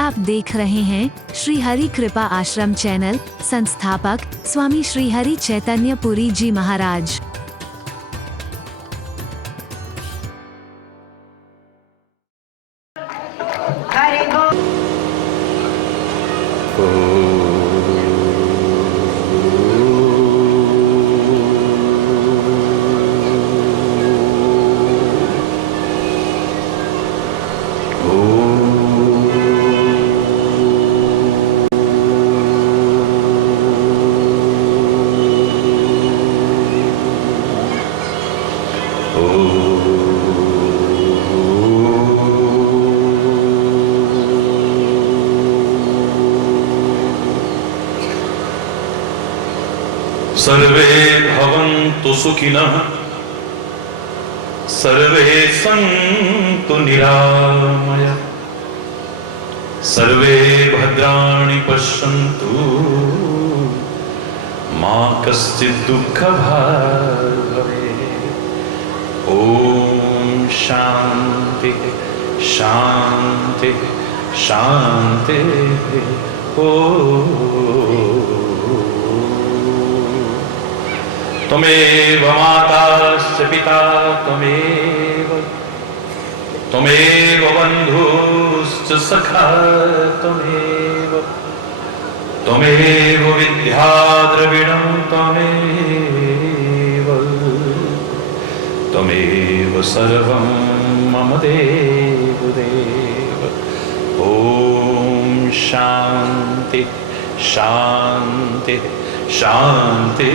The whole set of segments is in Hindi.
आप देख रहे हैं श्री हरि कृपा आश्रम चैनल। संस्थापक स्वामी श्री हरि चैतन्य पुरी जी महाराज। सर्वे भवन्तु सुखिनः, सर्वे सन्तु निरामया, सर्वे भद्राणि पश्यन्तु, मा कश्चित् दुःखभाग् भवेत्। ॐ शान्ति शान्ति शान्ति। त्वमेव माताश्च पिता त्वमेव बन्धुश्च सखा त्वमेव विद्या द्रविणं त्वमेव सर्वं मम देवदेव। ॐ शान्ति शान्ति शान्ति।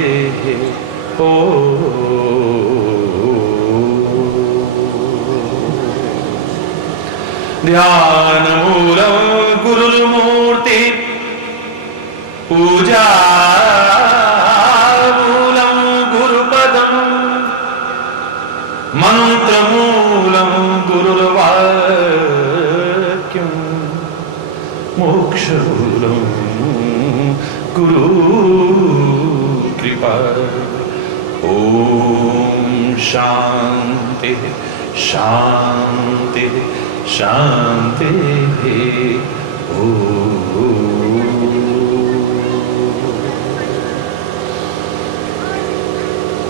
ध्यानमूलं गुरुर्मूर्ति, पूजामूलं गुरुपदं, मन्त्रमूलं गुरुर्वाक्यं, मोक्षमूलं गुरुकृपा। ॐ शान्ति शान्ति शान्ति।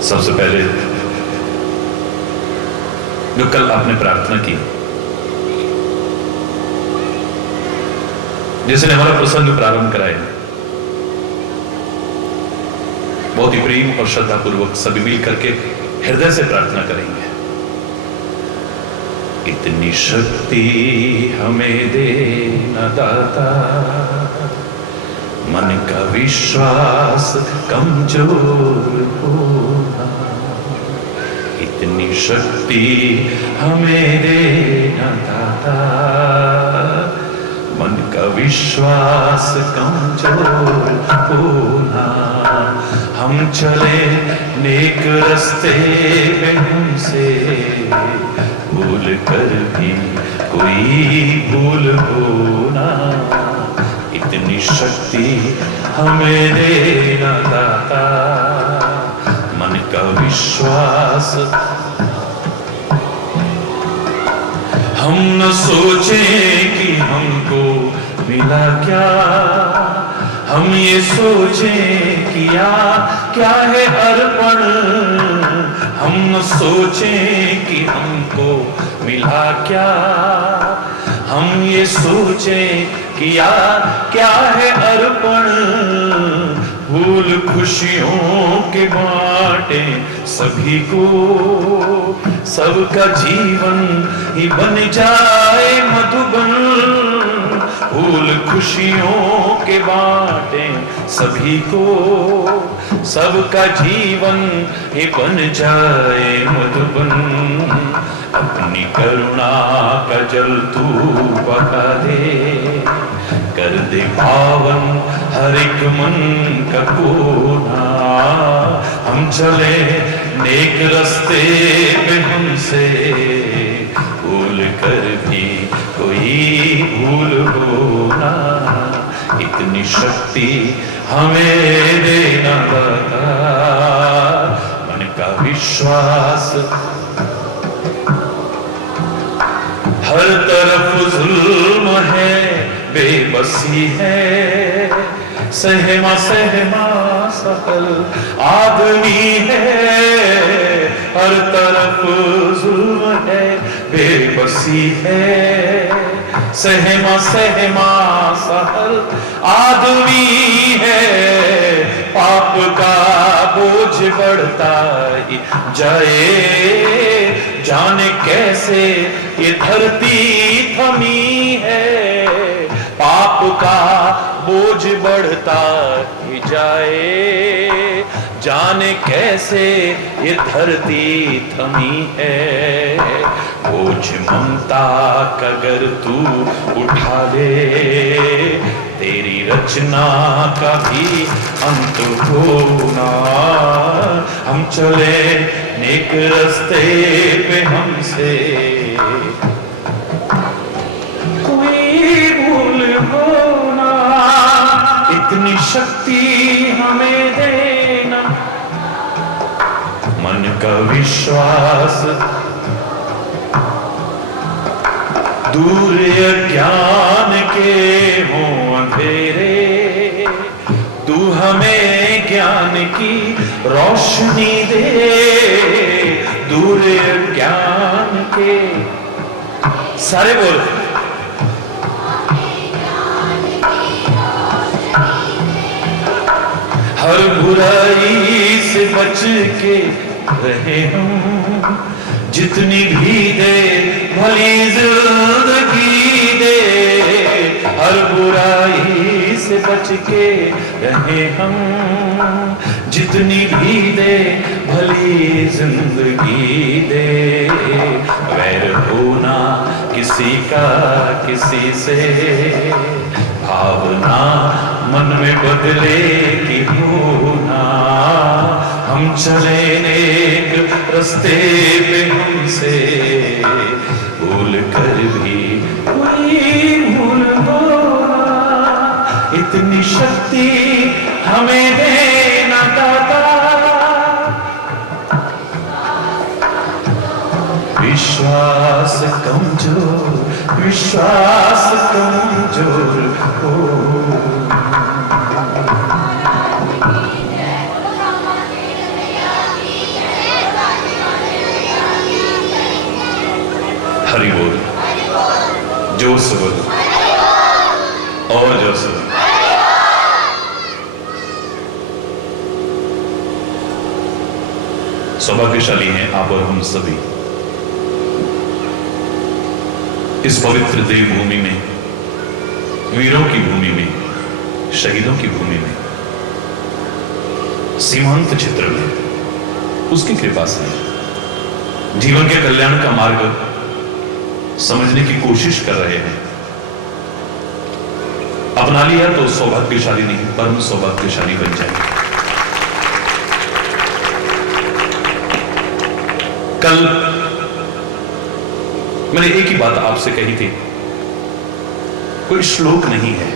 सबसे पहले जो कल आपने प्रार्थना की, जिसने हमारा प्रसंग प्रारंभ कराया, बहुत ही प्रेम और श्रद्धा पूर्वक सभी मिल करके हृदय से प्रार्थना करेंगे। इतनी शक्ति हमें देना दाता, मन का विश्वास कमजोर होना। इतनी शक्ति हमें देना दाता, मन का विश्वास कमजोर होना। हम चले नेक रास्ते पे, हमसे भूल कर भी कोई भूल होना। इतनी शक्ति हमें देना दाता, मन का विश्वास। हम न सोचें कि हमको मिला क्या, हम ये सोचें किया क्या है अर्पण। हम न सोचें कि हमको मिला क्या, हम ये सोचें किया क्या है अर्पण। भूल खुशियों के बांटे सभी को, सबका जीवन ही बन जाए मधुबन। फूल खुशियों के बांटे सभी को, सबका जीवन ही बन जाए मधुबन। अपनी करुणा का जल तू बहा दे, कर दे पावन हर एक मन का कोना। हम चले नेक रास्ते पे, हमसे भूल कर भी कोई भूल होना। इतनी शक्ति हमें देना दाता, मन का विश्वास। हर तरफ जुल्म है बेबसी है, सहमा सहमा सहल आदमी है, हर तरफ जुल्म है, बेबसी है, सहमा सहमा सहल आदमी है, पाप का बोझ बढ़ता ही जाए, जाने कैसे ये धरती थमी है, पाप का बोझ बढ़ता ही जाए, जाने कैसे ये धरती थमी है, बोझ ममता का अगर तू उठा ले, तेरी रचना का भी अंत होना, हम चले नेक रास्ते पे हमसे कोई भूल होना, इतनी शक्ति हमें देना, मन का विश्वास दूर अज्ञान के हों अंधेरे, तू हमें ज्ञान की रोशनी दे, दूर ज्ञान के सारे बोल, हर बुराई से बच के रहे हम, जितनी भी दे भली जिंदगी दे, हर बुराई से बच के रहे हम, जितनी भी दे भली जिंदगी दे, वैर होना किसी का किसी से, भावना मन में बदले की होना, हम चले नेक रास्ते पे हमसे भूल कर भी कोई भूल होना, इतनी शक्ति हमें देना दाता, विश्वास कमजोर, विश्वास कमजोर हो, हरि बोल, जोर से बोल, और जोर से बोल। सौभाग्यशाली हैं आप और हम सभी इस पवित्र देवभूमि में, वीरों की भूमि में, शहीदों की भूमि में, सीमांत क्षेत्र में उसकी कृपा से जीवन के कल्याण का मार्ग समझने की कोशिश कर रहे हैं। अपना लिया तो सौभाग्यशाली नहीं, परम सौभाग्यशाली बन जाए। कल मैंने एक ही बात आपसे कही थी, कोई श्लोक नहीं है,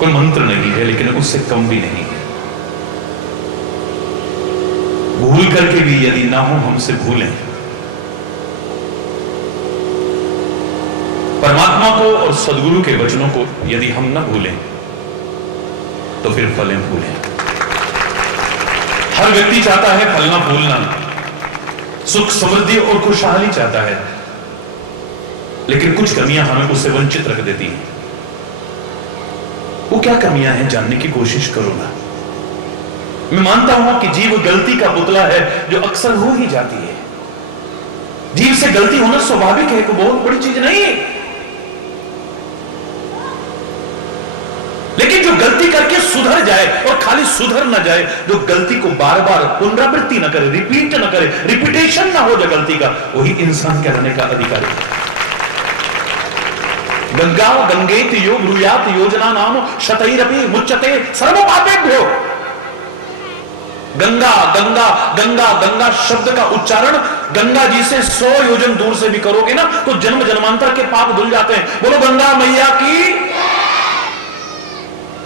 कोई मंत्र नहीं है, लेकिन उससे कम भी नहीं है। भूल करके भी यदि ना हो हमसे भूलें, परमात्मा को और सदगुरु के वचनों को यदि हम न भूलें तो फिर फलें भूलें। हर व्यक्ति चाहता है फलना फूलना, सुख समृद्धि और खुशहाली चाहता है, लेकिन कुछ कमियां हमें उससे वंचित रख देती हैं। वो क्या कमियां हैं जानने की कोशिश करूंगा। मैं मानता हूं कि जीव गलती का पुतला है जो अक्सर हो ही जाती है। जीव से गलती होना स्वाभाविक है, कोई बहुत बड़ी चीज नहीं है, लेकिन जो गलती करके सुधर जाए और खाली सुधर ना जाए, जो गलती को बार बार पुनरावृत्ति ना करे, रिपीट ना करे, रिपीटेशन ना हो जो गलती का, वही इंसान कहलाने का अधिकारी है। गंगा गंगेत यो ब्रूयात योजना नाम शतैरपि मुच्यते सर्व पापेभ्यो। गंगा गंगा गंगा गंगा शब्द का उच्चारण गंगा जी से 100 योजन दूर से भी करोगे ना तो जन्म जन्मांतर के पाप धुल जाते हैं। बोलो गंगा मैया की।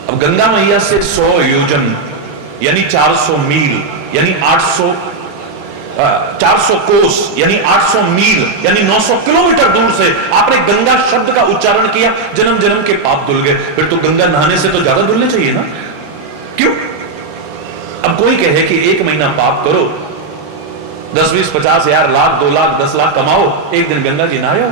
अब गंगा मैया से 100 योजन यानी 400 मील यानी 800 400 कोस यानी 800 मील यानी 900 किलोमीटर दूर से आपने गंगा शब्द का उच्चारण किया, जन्म जन्म के पाप धुल गए। फिर तो गंगा नहाने से तो ज्यादा धुलने चाहिए ना, क्यों? अब कोई कहे कि 1 महीना पाप करो, 10, 20, 50 हजार, लाख, 2 लाख, 10 लाख कमाओ, एक दिन गंगा जी नहाओ,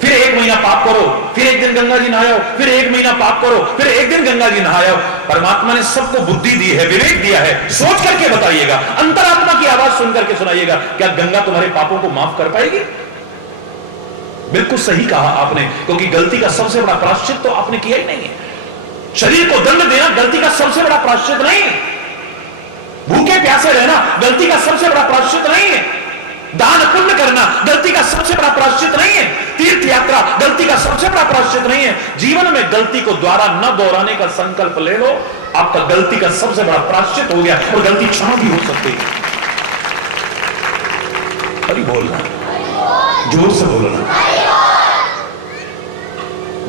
फिर 1 महीना पाप करो, फिर एक दिन गंगा जी नहाओ, फिर 1 महीना पाप करो, फिर एक दिन गंगा जी नहाओ। परमात्मा ने सबको बुद्धि दी है, विवेक दिया है, सोच करके बताइएगा, अंतरात्मा की आवाज सुन करके सुनाइएगा, क्या गंगा तुम्हारे पापों को माफ कर पाएगी? बिल्कुल सही कहा आपने, क्योंकि गलती का सबसे बड़ा प्रायश्चित तो आपने किया ही नहीं है। शरीर को दंड देना गलती का सबसे बड़ा प्रायश्चित नहीं है, भूखे प्यासे रहना गलती का सबसे बड़ा प्रायश्चित नहीं है, दान पुण्य करना गलती का सबसे बड़ा प्रायश्चित नहीं है, तीर्थ यात्रा गलती का सबसे बड़ा प्रायश्चित नहीं है। जीवन में गलती को द्वारा न दोहराने का संकल्प ले लो, आपका गलती का सबसे बड़ा प्रायश्चित हो गया, और गलती क्षमा भी हो सकती है। अरे बोलना, जोर से बोलना।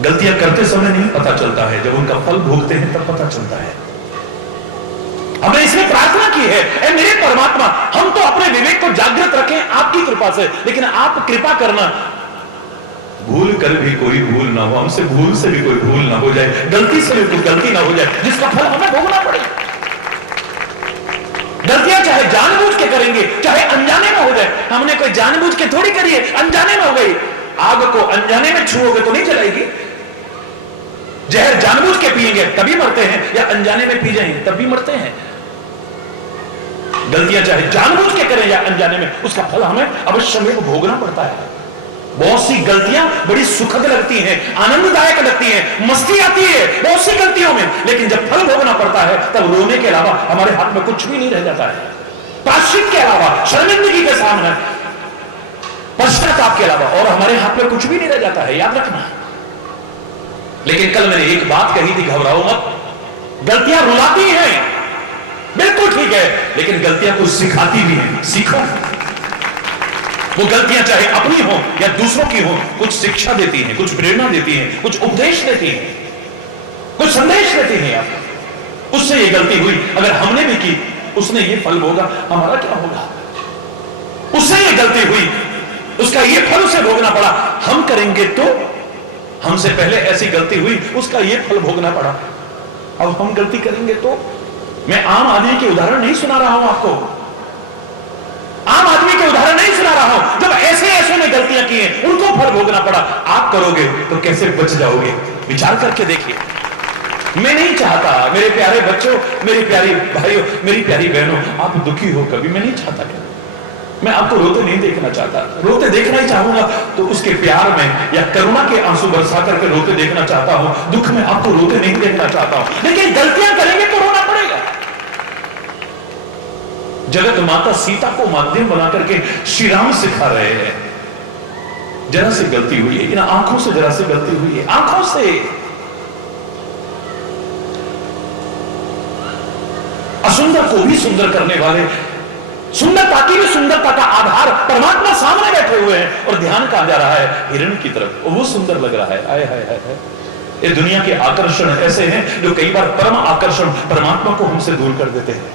गलतियां करते समय नहीं पता चलता है, जब उनका फल भोगते हैं तब पता चलता है। हमने इसमें प्रार्थना की है, ऐ मेरे परमात्मा, हम तो अपने विवेक को जागृत रखें आपकी कृपा से, लेकिन आप कृपा करना, भूल कर भी कोई भूल ना हो, हमसे भूल से भी कोई भूल ना हो जाए, गलती से भी कोई गलती ना हो जाए जिसका फल हमें भोगना पड़े। गलतियां चाहे जानबूझ के करेंगे, चाहे अनजाने में हो जाए, हमने कोई जानबूझ के थोड़ी करी है, अनजाने में हो गई। आग को अनजाने में छुओगे तो नहीं जलाएगी, जहर जानबूझ के पिएंगे तभी मरते हैं, या अनजाने में पी जाएंगे तब भी मरते हैं। गलतियां चाहे जानबूझ के करें या अनजाने में, उसका फल हमें अवश्य में भोगना पड़ता है। बहुत सी गलतियां बड़ी सुखद लगती हैं, आनंददायक लगती हैं, मस्ती आती है बहुत सी गलतियों में, लेकिन जब फल भोगना पड़ता है तब रोने के अलावा हमारे हाथ में कुछ भी नहीं रह जाता है। प्रायश्चित के अलावा, शर्मिंदगी के सामने, पश्चाताप के अलावा और हमारे हाथ में कुछ भी नहीं रह जाता है, याद रखना। लेकिन कल मैंने एक बात कही थी, घबराओ मत। गलतियां रुलाती हैं, बिल्कुल ठीक है, लेकिन गलतियां कुछ सिखाती भी हैं, सीखो। वो गलतियां चाहे अपनी हो या दूसरों की हो, कुछ शिक्षा देती हैं, कुछ प्रेरणा देती हैं, कुछ उपदेश देती हैं, कुछ संदेश देती हैं। आप उससे ये गलती हुई, अगर हमने भी की, उसने ये फल भोगा, हमारा क्या होगा? उससे ये गलती हुई, उसका ये फल उसे भोगना पड़ा, हम करेंगे तो हमसे पहले ऐसी गलती हुई, उसका ये फल भोगना पड़ा, अब हम गलती करेंगे तो। मैं आम आदमी के उदाहरण नहीं सुना रहा हूं आपको, आम आदमी के उदाहरण नहीं सुना रहा हूं, जब ऐसे ऐसे में गलतियां की हैं, उनको फल भोगना पड़ा। आप करोगे तो कैसे बच जाओगे, विचार करके देखिए। मैं नहीं चाहता मेरे प्यारे बच्चों, मेरी प्यारी भाइयों, मेरी प्यारी बहनों, आप दुखी हो कभी, मैं नहीं चाहता। मैं आपको रोते नहीं देखना चाहता, रोते देखना ही चाहूंगा तो उसके प्यार में या करुणा के आंसू बरसा करके रोते देखना चाहता हूं, दुख में आपको रोते नहीं देखना चाहता हूं। लेकिन गलतियां करेंगे तो रोना पड़ेगा। जगत माता सीता को माध्यम बना करके श्री राम सिखा रहे हैं, जरा सी गलती हुई है, इन आंखों से जरा सी गलती हुई है, आंखों से। असुंदर को भी सुंदर करने वाले, सुंदरता की भी सुंदरता का आधार परमात्मा सामने बैठे हुए हैं, और ध्यान कहां जा रहा है? हिरण की तरफ, और वो सुंदर लग रहा है। आए हाय हाय, ये दुनिया के आकर्षण ऐसे हैं जो कई बार परम आकर्षण परमात्मा को हमसे दूर कर देते हैं।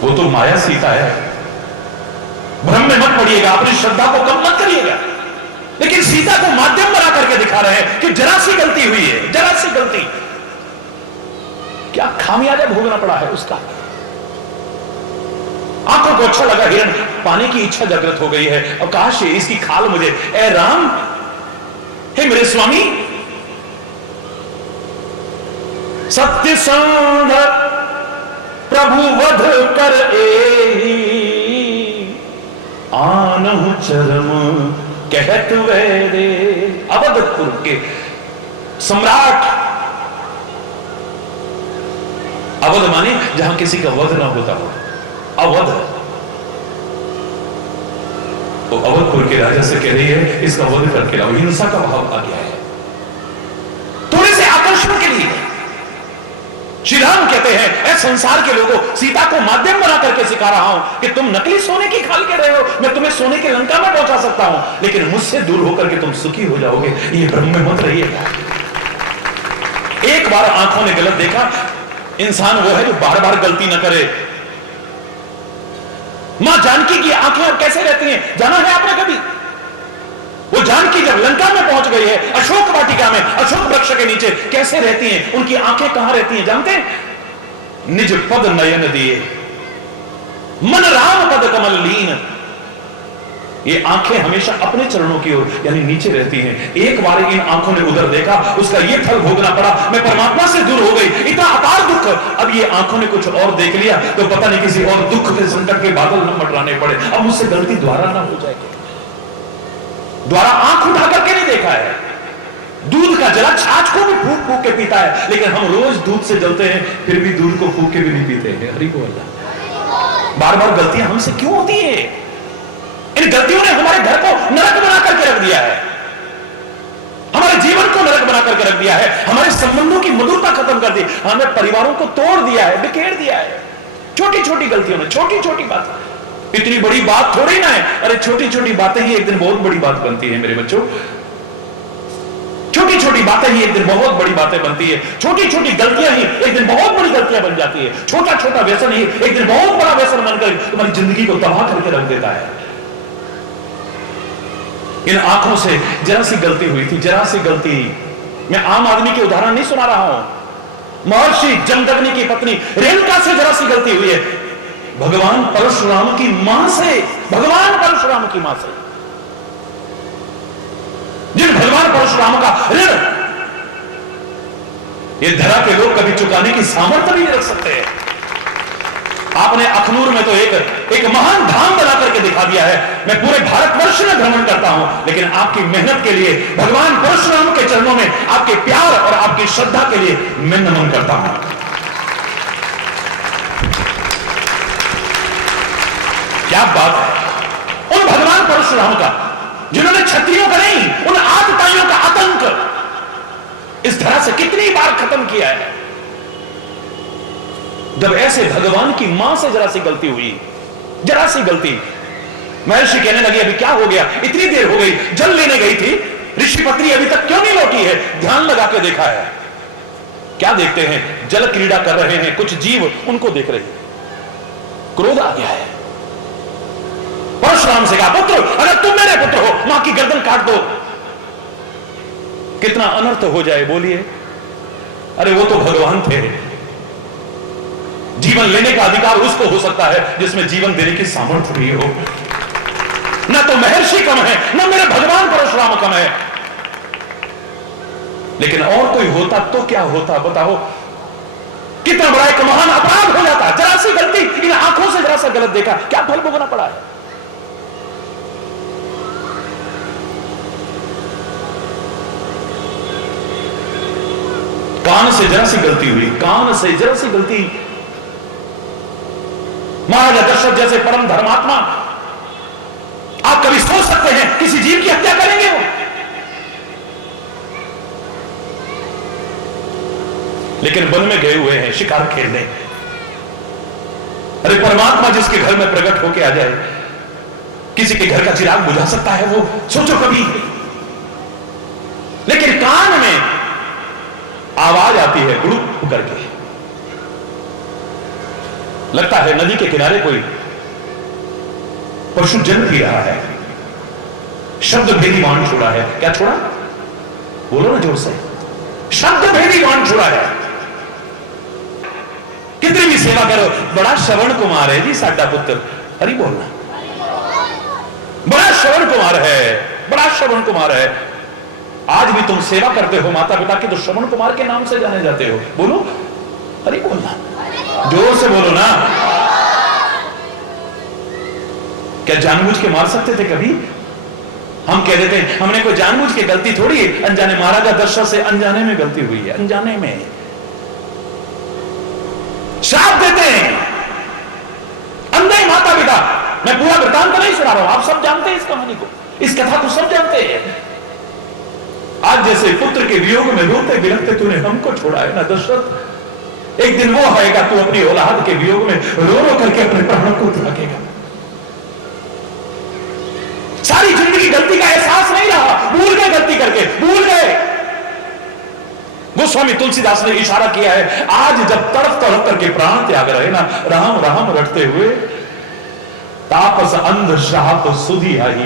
वो तो माया सीता है, भ्रम में मत पड़िएगा, अपनी श्रद्धा को कम मत करिएगा, लेकिन सीता को माध्यम बना करके दिखा रहे हैं कि जरा सी गलती हुई है, जरा सी गलती, क्या खामियाजा भोगना पड़ा है उसका। आंखों को अच्छा लगा हिरण, पाने की इच्छा जागृत हो गई है, और काश इसकी खाल मुझे, ए राम, हे मेरे स्वामी, सत्य संग प्रभु वध कर आनहु चरम कहत वेरे। अवधपुर के सम्राट, अवध माने जहां किसी का वध ना होता हो, अवध। तो अवधपुर के राजा से कह रही है इसका वध करके लाओ, हिंसा का भाव आ गया है थोड़े से आकर्षण के लिए। श्री राम कहते हैं ऐ संसार के लोगों, सीता को माध्यम बना करके सिखा रहा हूं कि तुम नकली सोने की खाल के रहे हो, मैं तुम्हें सोने की लंका में पहुंचा सकता हूं, लेकिन मुझसे दूर होकर के तुम सुखी हो जाओगे, ये भ्रम में मत रहिएगा। एक बार आंखों ने गलत देखा, इंसान वो है जो बार बार गलती ना करे। मां जानकी की आंखें अब कैसे रहती हैं, जाना है आपने कभी? वो जानकी जब लंका में पहुंच गई है, अशोक वाटिका में, अशोक वृक्ष के नीचे कैसे रहती हैं, उनकी आंखें कहां रहती हैं जानते हैं? निज पद नयन दिए मन राम पद कमल लीन। ये आंखें हमेशा अपने चरणों की ओर यानी नीचे रहती हैं। एक बार इन आंखों ने उधर देखा, उसका ये फल भोगना पड़ा, मैं परमात्मा से दूर हो गई, इतना अपार दुख। अब ये आंखों ने कुछ और देख लिया तो पता नहीं किसी और दुख के संकट के बादल न मंडराने पड़े। अब मुझसे गलती द्वारा ना हो जाएगी। द्वारा आंख उठा करके नहीं देखा है, दूध का जला छाछ को भी फूक फूक के पीता है, लेकिन हम रोज दूध से जलते हैं फिर भी दूध को फूक के भी नहीं पीते हैं। हरि बोल। बार बार गलतियां हमसे क्यों होती है? इन गलतियों ने हमारे घर को नरक बना करके रख दिया है, हमारे जीवन को नरक बना करके रख दिया है, हमारे संबंधों की मधुरता खत्म कर दी, हमें परिवारों को तोड़ दिया है, बिखेर दिया है। छोटी छोटी गलतियों ने, छोटी छोटी बात, इतनी बड़ी बात थोड़ी ना है। अरे छोटी छोटी बातें ही एक दिन बहुत बड़ी बात बनती है मेरे बच्चों। छोटी छोटी बातें ही एक दिन बहुत बड़ी बातें बनती है। छोटी छोटी गलतियां ही एक दिन बहुत बड़ी गलतियां बन जाती है। छोटा छोटा व्यसन ही एक दिन बहुत बड़ा व्यसन बनकर तुम्हारी जिंदगी को तबाह करके रख देता है। इन आंखों से जरा सी गलती हुई थी, जरा सी गलती। मैं आम आदमी के उदाहरण नहीं सुना रहा हूं। महर्षि जमदग्नि की पत्नी रेणुका से जरा सी गलती हुई है। भगवान परशुराम की मां से, भगवान परशुराम की मां से, जिन भगवान परशुराम का ऋण ये धरा के लोग कभी चुकाने की सामर्थ्य भी नहीं रख सकते। आपने अखनूर में तो एक महान धाम बना करके दिखा दिया है। मैं पूरे भारतवर्ष में भ्रमण करता हूं, लेकिन आपकी मेहनत के लिए, भगवान परशुराम के चरणों में आपके प्यार और आपकी श्रद्धा के लिए मैं नमन करता हूं। क्या बात है उन भगवान परशुराम का, जिन्होंने क्षत्रियों का नहीं, उन आतताइयों का आतंक इस तरह से कितनी बार खत्म किया है। जब ऐसे भगवान की मां से जरा सी गलती हुई, जरा सी गलती, महर्षि कहने लगे अभी क्या हो गया, इतनी देर हो गई, जल लेने गई थी, ऋषि पत्नी अभी तक क्यों नहीं लौटी है? ध्यान लगा के देखा है, क्या देखते हैं? जल क्रीड़ा कर रहे हैं कुछ जीव, उनको देख रहे हैं। क्रोध आ गया है। परशुराम से कहा, पुत्र अगर तुम मेरे पुत्र हो, मां की गर्दन काट दो। कितना अनर्थ हो जाए बोलिए। अरे वो तो भगवान थे। जीवन लेने का अधिकार उसको हो सकता है जिसमें जीवन देने की सामर्थ्य भी हो। ना तो महर्षि कम है, ना मेरे भगवान परशुराम कम है। लेकिन और कोई होता तो क्या होता बताओ? कितना बड़ा एक महान अपराध हो जाता। जरा सी गलती, इन आंखों से जरा सा गलत देखा, क्या फल भोगना पड़ा है। कान से जरा सी गलती हुई, कान से जरा सी गलती। महाराजा दशरथ जैसे परम धर्मात्मा, आप कभी सोच सकते हैं किसी जीव की हत्या करेंगे वो? लेकिन वन में गए हुए हैं शिकार खेलने। अरे परमात्मा जिसके घर में प्रकट होके आ जाए, किसी के घर का चिराग बुझा सकता है वो? सोचो कभी। लेकिन कान में आवाज आती है गुड़ुक करके, लगता है नदी के किनारे कोई पशु जन्म पी रहा है, शब्द भेदी बाण छोड़ा है। क्या छोड़ा? बोलो ना जोर से। शब्द भेदी बाण छोड़ा है। कितनी भी सेवा करो, बड़ा श्रवण कुमार है जी साडा पुत्र। हरि बोलना। बड़ा श्रवण कुमार है, बड़ा श्रवण कुमार है। आज भी तुम सेवा करते हो माता पिता की, तो श्रवण कुमार के नाम से जाने जाते हो। बोलो हरि बोलना, जोर से बोलो ना। क्या जानबूझ के मार सकते थे कभी? हम कह देते हैं हमने कोई जानबूझ के गलती थोड़ी है, अनजाने। महाराजा दशरथ से अनजाने में गलती हुई है, अनजाने में। श्राप देते हैं अंधे माता पिता। मैं पूरा वृतांत नहीं सुना रहा हूं, आप सब जानते हैं इस कहानी को, इस कथा को सब जानते हैं। आज जैसे पुत्र के वियोग में रोते बिलखते तूने हमको छोड़ा है ना दशरथ, एक दिन वो आएगा तू अपनी औलाद के वियोग में रो रो करके अपने प्राणों को त्यागेगा। सारी जिंदगी गलती का एहसास नहीं रहा, भूल गए, गलती करके भूल गए। वो गोस्वामी तुलसीदास ने इशारा किया है, आज जब तड़प तड़प करके प्राण त्याग रहे ना, राम राम रटते हुए, तापस अंध शाप सुधी आई।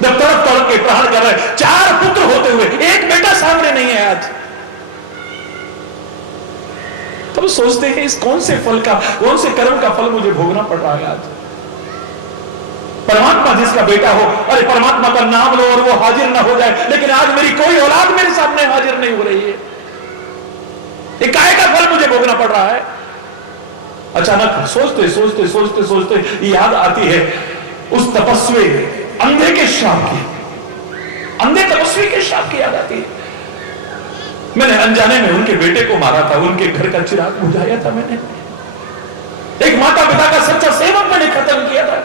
जब तड़प तड़प के प्राण कर रहे, 4 पुत्र होते हुए एक बेटा सामने नहीं है आज, तब सोचते हैं इस कौन से फल का, कौन से कर्म का फल मुझे भोगना पड़ रहा है आज। परमात्मा जिसका बेटा हो, अरे परमात्मा का नाम लो और वो हाजिर ना हो जाए, लेकिन आज मेरी कोई औलाद मेरे सामने हाजिर नहीं हो रही है, ये काहे का फल मुझे भोगना पड़ रहा है। अचानक सोचते सोचते सोचते सोचते याद आती है उस तपस्वी अंधे के श्राप की, अंधे तपस्वी के श्राप की याद आती है। मैंने अनजाने में उनके बेटे को मारा था, उनके घर का चिराग बुझाया था मैंने, एक माता पिता का सच्चा सेवक मैंने खत्म किया था।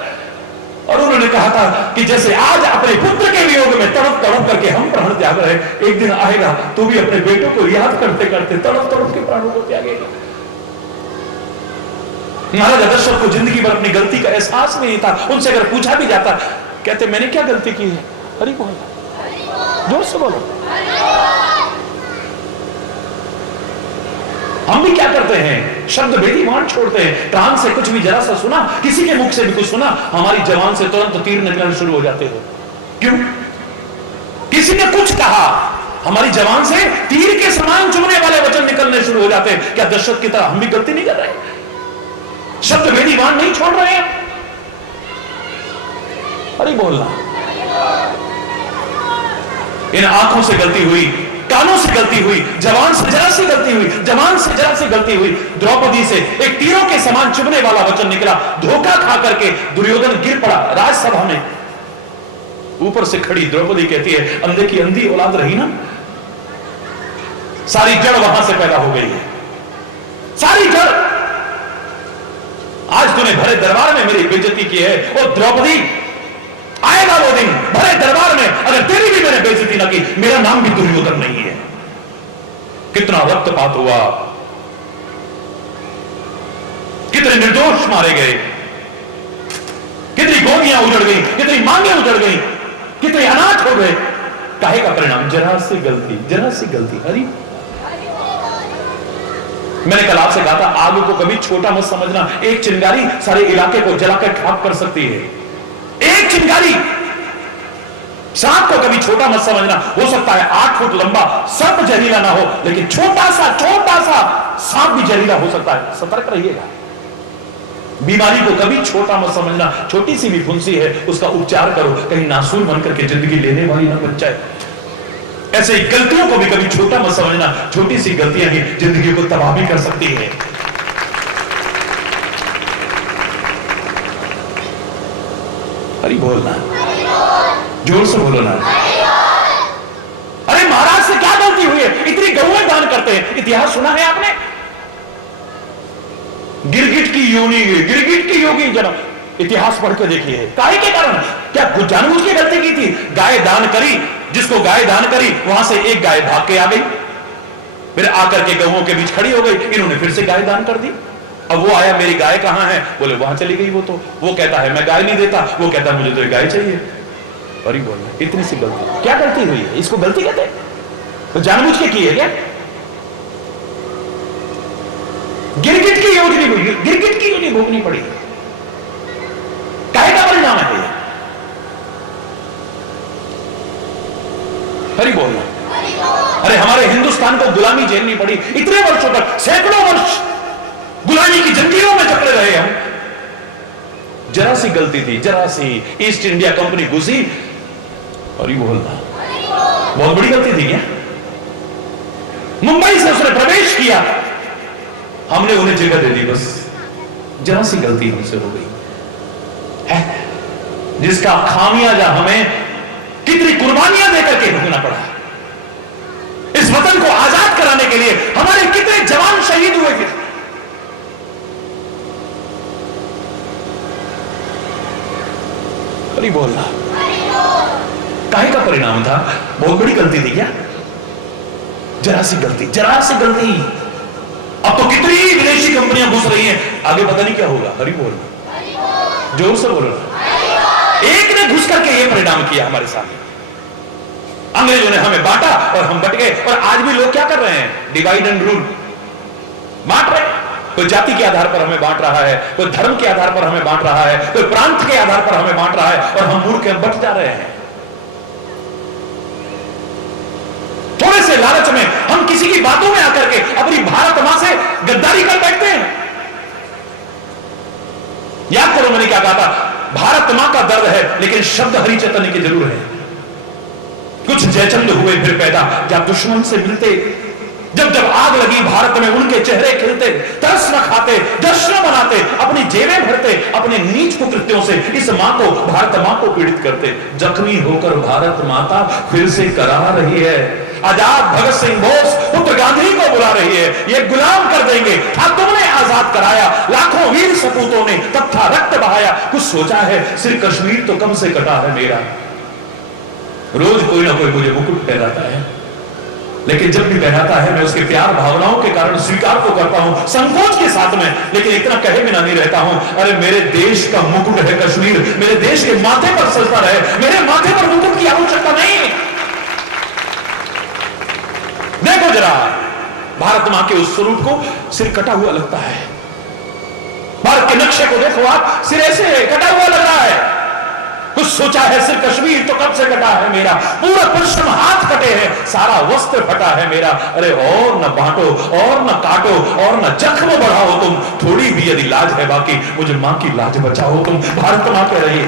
और उन्होंने कहा था कि जैसे आज अपने पुत्र के वियोग में तड़प तड़प करके हम प्राण त्याग रहे, एक दिन आएगा तो भी अपने बेटों को याद करते करते तड़प तड़प के प्राणों को त्यागेगा। महाराज दशरथ को जिंदगी भर अपनी गलती का एहसास नहीं था। उनसे अगर पूछा भी जाता, कहते मैंने क्या गलती की है? हरि बोल, जोर से बोलो। हम भी क्या करते हैं, शब्द भेदी वाण छोड़ते हैं। कान से कुछ भी जरा सा सुना, किसी के मुख से भी कुछ सुना, हमारी जबान से तुरंत तीर निकलना शुरू हो जाते हो। क्यों? किसी ने कुछ कहा, हमारी जबान से तीर के समान चुभने वाले वचन निकलने शुरू हो जाते हैं। क्या दशरथ की तरह हम भी गलती नहीं कर रहे? शब्द भेदी वाण नहीं छोड़ रहे हैं? अरे बोलना, इन आंखों से गलती हुई, कानों से गलती हुई, जवान से जरा सी गलती हुई, जवान से जरा सी गलती हुई, द्रौपदी से एक तीरों के समान चुभने वाला वचन निकला। धोखा खा करके दुर्योधन गिर पड़ा राजसभा में। ऊपर से खड़ी द्रौपदी कहती है, अंधे की अंधी औलाद रही ना, सारी जड़ वहां से पैदा हो गई है, सारी जड़। आज तूने भरे दरबार में मेरी बेइज्जती की है, और द्रौपदी आएगा वो दिन भरे दरबार में, अगर तेरी भी मैंने बेइज्जती ना की, मेरा नाम भी दुर्योधन नहीं है। कितना रक्तपात हुआ, कितने निर्दोष मारे गए, कितनी गोदियां उजड़ गई, कितनी मांगें उजड़ गई, कितने अनाथ हो गए। काहे का परिणाम? जरा सी गलती, जरा सी गलती। हरी, मैंने कल आपसे कहा था, आग को कभी छोटा मत समझना। एक चिंगारी सारे इलाके को जलाकर खाक कर सकती है। एक चिंगारी, सांप को कभी छोटा मत समझना। हो सकता है 8 फुट लंबा सर्प जहरीला ना हो, लेकिन छोटा सा सांप भी जहरीला हो सकता है। सतर्क रहिएगा। बीमारी को कभी छोटा मत समझना। छोटी सी भी फुंसी है, उसका उपचार करो, कहीं नासूर बनकर के जिंदगी लेने वाली ना बन जाए। ऐसे ही गलतियों को भी कभी छोटा मत समझना। छोटी सी गलतियां ही जिंदगी को तबाह भी कर सकती है। अरे बोलना, जोर से बोलो ना। अरे महाराज से क्या गलती हुई है? इतनी गौएं दान करते हैं। इतिहास सुना है आपने? गिरगिट की योनि, गिरगिट की योगी जन्म, इतिहास पढ़ के देखिए। काहे के कारण? क्या जानबूझ के गलती की थी? गाय दान करी, जिसको गाय दान करी वहां से एक गाय भाग के आ गई, फिर आकर के गौओं के बीच खड़ी हो गई। इन्होंने फिर से गाय दान कर दी। अब वो आया, मेरी गाय कहां है? बोले वहां चली गई। वो कहता है मैं गाय नहीं देता, वो कहता मुझे तो गाय चाहिए। और ही बोलना, इतनी सी गलती। क्या गलती हुई है? इसको गलती कहते हैं? तो जानबूझ के की है क्या? गिरगिट की योनि हुई, गिरगिट की योनि भोगनी पड़ी। काहे का परिणाम है ये? हरि बोलना। अरे हमारे हिंदुस्तान को गुलामी झेलनी पड़ी इतने वर्षों तक, सैकड़ों वर्ष गुलामी की जंजीरों में जकड़े रहे हम। जरा सी गलती थी, जरा सी, ईस्ट इंडिया कंपनी घुसी और ये बोलना, बहुत बड़ी गलती थी क्या? मुंबई से उसने प्रवेश किया, हमने उन्हें जगह दे दी, बस जरा सी गलती हमसे हो गई है, जिसका खामियाजा हमें कितनी कुर्बानियां देकर के भुगतना पड़ा। इस वतन को आजाद कराने के लिए हमारे कितने जवान शहीद हुए थे। अरे बोलना, काहे का परिणाम था? बहुत बड़ी गलती थी क्या? जरा सी गलती, जरा सी गलती। अब तो कितनी विदेशी कंपनियां घुस रही हैं, आगे पता नहीं क्या होगा। हरि बोलना, जोर से बोलो। एक ने घुस करके ये परिणाम किया हमारे सामने। अंग्रेजों ने हमें बांटा और हम बट गए। और आज भी लोग क्या कर रहे हैं? डिवाइड एंड रूल, बांट रहे हैं। कोई जाति के आधार पर हमें बांट रहा है, कोई धर्म के आधार पर हमें बांट रहा है, कोई प्रांत के आधार पर हमें बांट रहा है, और हम मूर्ख हम बट जा रहे हैं। थोड़े से लालच में हम किसी की बातों में आकर के अपनी भारत मां से गद्दारी कर बैठते हैं। याद करो मैंने क्या कहा था, भारत मां का दर्द है लेकिन शब्द हरि चैतन्य के जरूर है। कुछ जयचंद हुए फिर पैदा, जब दुश्मन से मिलते, जब जब आग लगी भारत में उनके चेहरे खिलते, तरस न खाते, जश्न मनाते, अपनी जेबें भरते, अपने नीच कुकृत्यों से इस मां को, भारत मां को पीड़ित करते। जख्मी होकर भारत माता फिर से करा रही है, आजाद भगत सिंह बोस पुत्र गांधी को बुला रही है, ये गुलाम कर देंगे, था तुमने आजाद कराया, लाखों वीर सपूतों ने तब था रक्त बहाया। कुछ सोचा है सिर कश्मीर तो कम से कटा है मेरा। रोज कोई ना कोई मुझे मुकुट पहनाता है, लेकिन जब भी पहनाता है मैं उसके प्यार भावनाओं के कारण स्वीकार तो करता हूं, संकोच के साथ में, लेकिन इतना कहे बिना नहीं रहता हूं, अरे मेरे देश का मुकुट है कश्मीर, मेरे देश के माथे पर सजता रहे, मेरे माथे पर मुकुट की आवश्यकता नहीं। देखो जरा भारत मां के उस स्वरूप को, सिर कटा हुआ लगता है। भारत के नक्शे को देखो आप, सिर ऐसे कटा हुआ लग रहा है। कुछ सोचा है सिर कश्मीर तो कब से कटा है मेरा, पूरा पश्चिम हाथ कटे हैं, सारा वस्त्र फटा है मेरा। अरे और न बांटो और न काटो और न जख्म बढ़ाओ तुम, थोड़ी भी यदि लाज है बाकी मुझे मां की लाज बचाओ तुम। भारत मां कह रही है,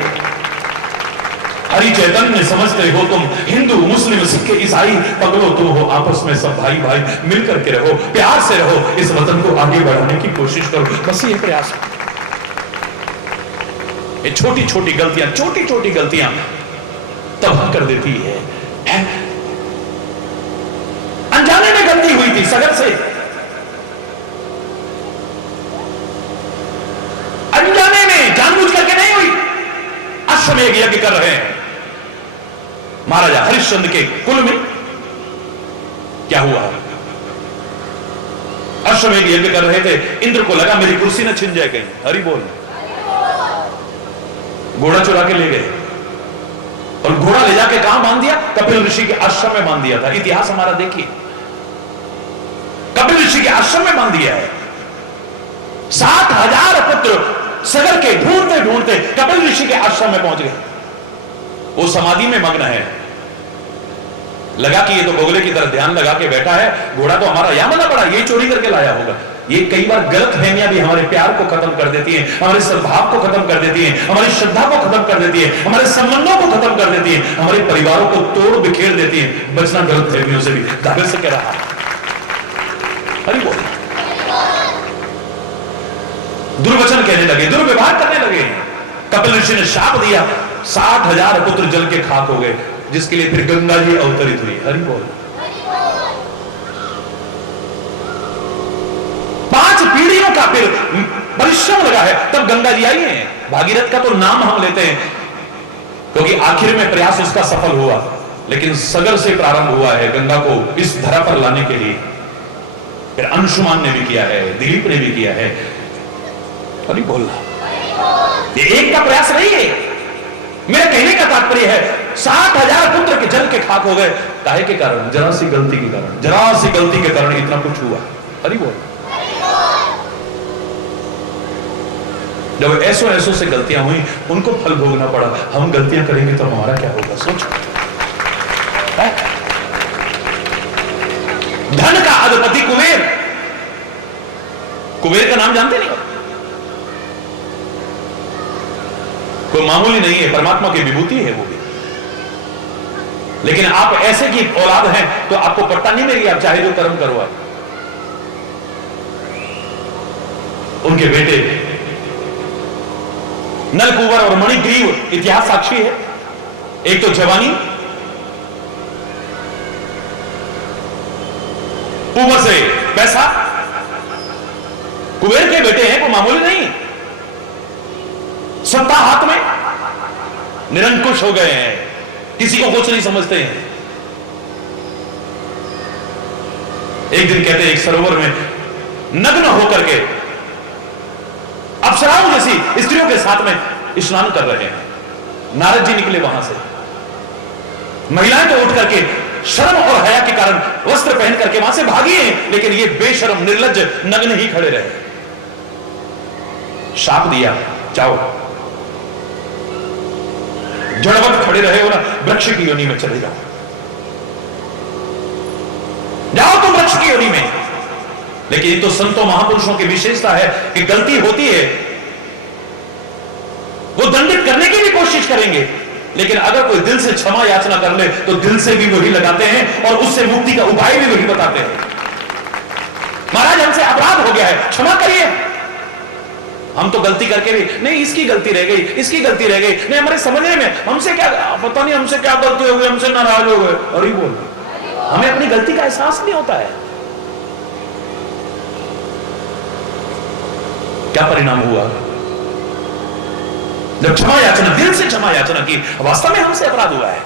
हरि चैतन्य समझते हो तुम, हिंदू मुस्लिम सिख ईसाई पगलो तुम हो, आपस में सब भाई भाई मिलकर के रहो, प्यार से रहो, इस वतन को आगे बढ़ाने की कोशिश करो। बस ये प्रयास, ये छोटी छोटी गलतियां तबाह कर देती है। अनजाने में गलती हुई थी सगर से, अनजाने में, जानबूझ करके नहीं हुई। अश्वमेध यज्ञ कर रहे हैं महाराजा हरिश्चंद्र के कुल में, क्या हुआ? अश्वमेध यज्ञ कर रहे थे, इंद्र को लगा मेरी कुर्सी न छिन जाए कहीं, हरि बोल, घोड़ा चुरा के ले गए, और घोड़ा ले जाके कहां बांध दिया? कपिल ऋषि के आश्रम में बांध दिया था। इतिहास हमारा देखिए, कपिल ऋषि के आश्रम में बांध दिया है। 60,000 पुत्र सगर के ढूंढते ढूंढते कपिल ऋषि के आश्रम में पहुंच गए। वो समाधि में मग्न है, लगा कि ये तो बगुले की तरह ध्यान लगा के बैठा है, घोड़ा तो हमारा यहां बना पड़ा, ये चोरी करके लाया होगा। ये कई बार गलत फहमियां भी हमारे प्यार को खत्म कर देती हैं, हमारे सद्भाव को खत्म कर देती हैं, हमारी श्रद्धा को खत्म कर देती है, हमारे संबंधों को खत्म कर देती है, हमारे परिवारों को तोड़ बिखेर देती है। बचना गलत फहमियों से भी, दावे से कह रहा हरि बोल। दुर्वचन कहने लगे, दुर्व्यवहार करने लगे। कपिल ऋषि ने शाप दिया, 60,000 पुत्र जल के खाक हो गए, जिसके लिए फिर गंगा जी अवतरित हुई। हरि बोल। 5 पीढ़ियों का फिर परिश्रम लगा है, तब गंगा जी आई हैं। भागीरथ का तो नाम हम लेते हैं क्योंकि आखिर में प्रयास उसका सफल हुआ, लेकिन सगर से प्रारंभ हुआ है गंगा को इस धरा पर लाने के लिए। फिर अंशुमान ने भी किया है, दिलीप ने भी किया है। अरे बोलना, ये एक का प्रयास नहीं है। मेरे कहने का तात्पर्य है 60,000 पुत्र के जल के खाक हो गए, काहे के कारण? जरा सी गलती के कारण, जरा सी गलती के कारण इतना कुछ हुआ। अरे बोल। जब ऐसों से गलतियां हुई, उनको फल भोगना पड़ा। हम गलतियां करेंगे तो हमारा क्या होगा? सोचो। धन का अधिपति कुबेर, कुबेर का नाम जानते नहीं? कोई मामूली नहीं है, परमात्मा की विभूति है वो भी। लेकिन आप ऐसे की औलाद हैं तो आपको पट्टा नहीं मिलेगी, आप चाहे जो कर्म करो। आप उनके बेटे नलकुबर और मणिग्रीव, इतिहास साक्षी है। एक तो जवानी, ऊपर से पैसा। कुबेर के बेटे हैं, वो मामूली नहीं। सत्ता हाथ में, निरंकुश हो गए हैं, किसी को कुछ नहीं समझते हैं। एक दिन कहते हैं एक सरोवर में नग्न होकर के अप्सराओं जैसी स्त्रियों के साथ में स्नान कर रहे हैं। नारद जी निकले वहां से, महिलाएं तो उठ करके शर्म और हया के कारण वस्त्र पहन करके वहां से भागी हैं, लेकिन ये बेशर्म निर्लज्ज नग्न ही खड़े रहे। शाप दिया, जाओ जड़वत खड़े रहे हो ना, वृक्ष की योनि में चले जाओ, जाओ तुम वृक्ष की योनि में। लेकिन ये तो संतों महापुरुषों की विशेषता है कि गलती होती है वो दंडित करने की भी कोशिश करेंगे, लेकिन अगर कोई दिल से क्षमा याचना कर ले तो दिल से भी वही लगाते हैं और उससे मुक्ति का उपाय भी वही बताते हैं। महाराज हमसे अपराध हो गया है, क्षमा करिए। हम तो गलती करके भी नहीं, इसकी गलती रह गई, इसकी गलती रह गई, नहीं हमारे समझने में हमसे क्या पता नहीं, हमसे क्या गलती हो गई, हमसे नाराज हो गए, और ही बोल, हमें अपनी गलती का एहसास नहीं होता है। क्या परिणाम हुआ जब क्षमा याचना, दिल से क्षमा याचना की, वास्तव में हमसे अपराध हुआ है,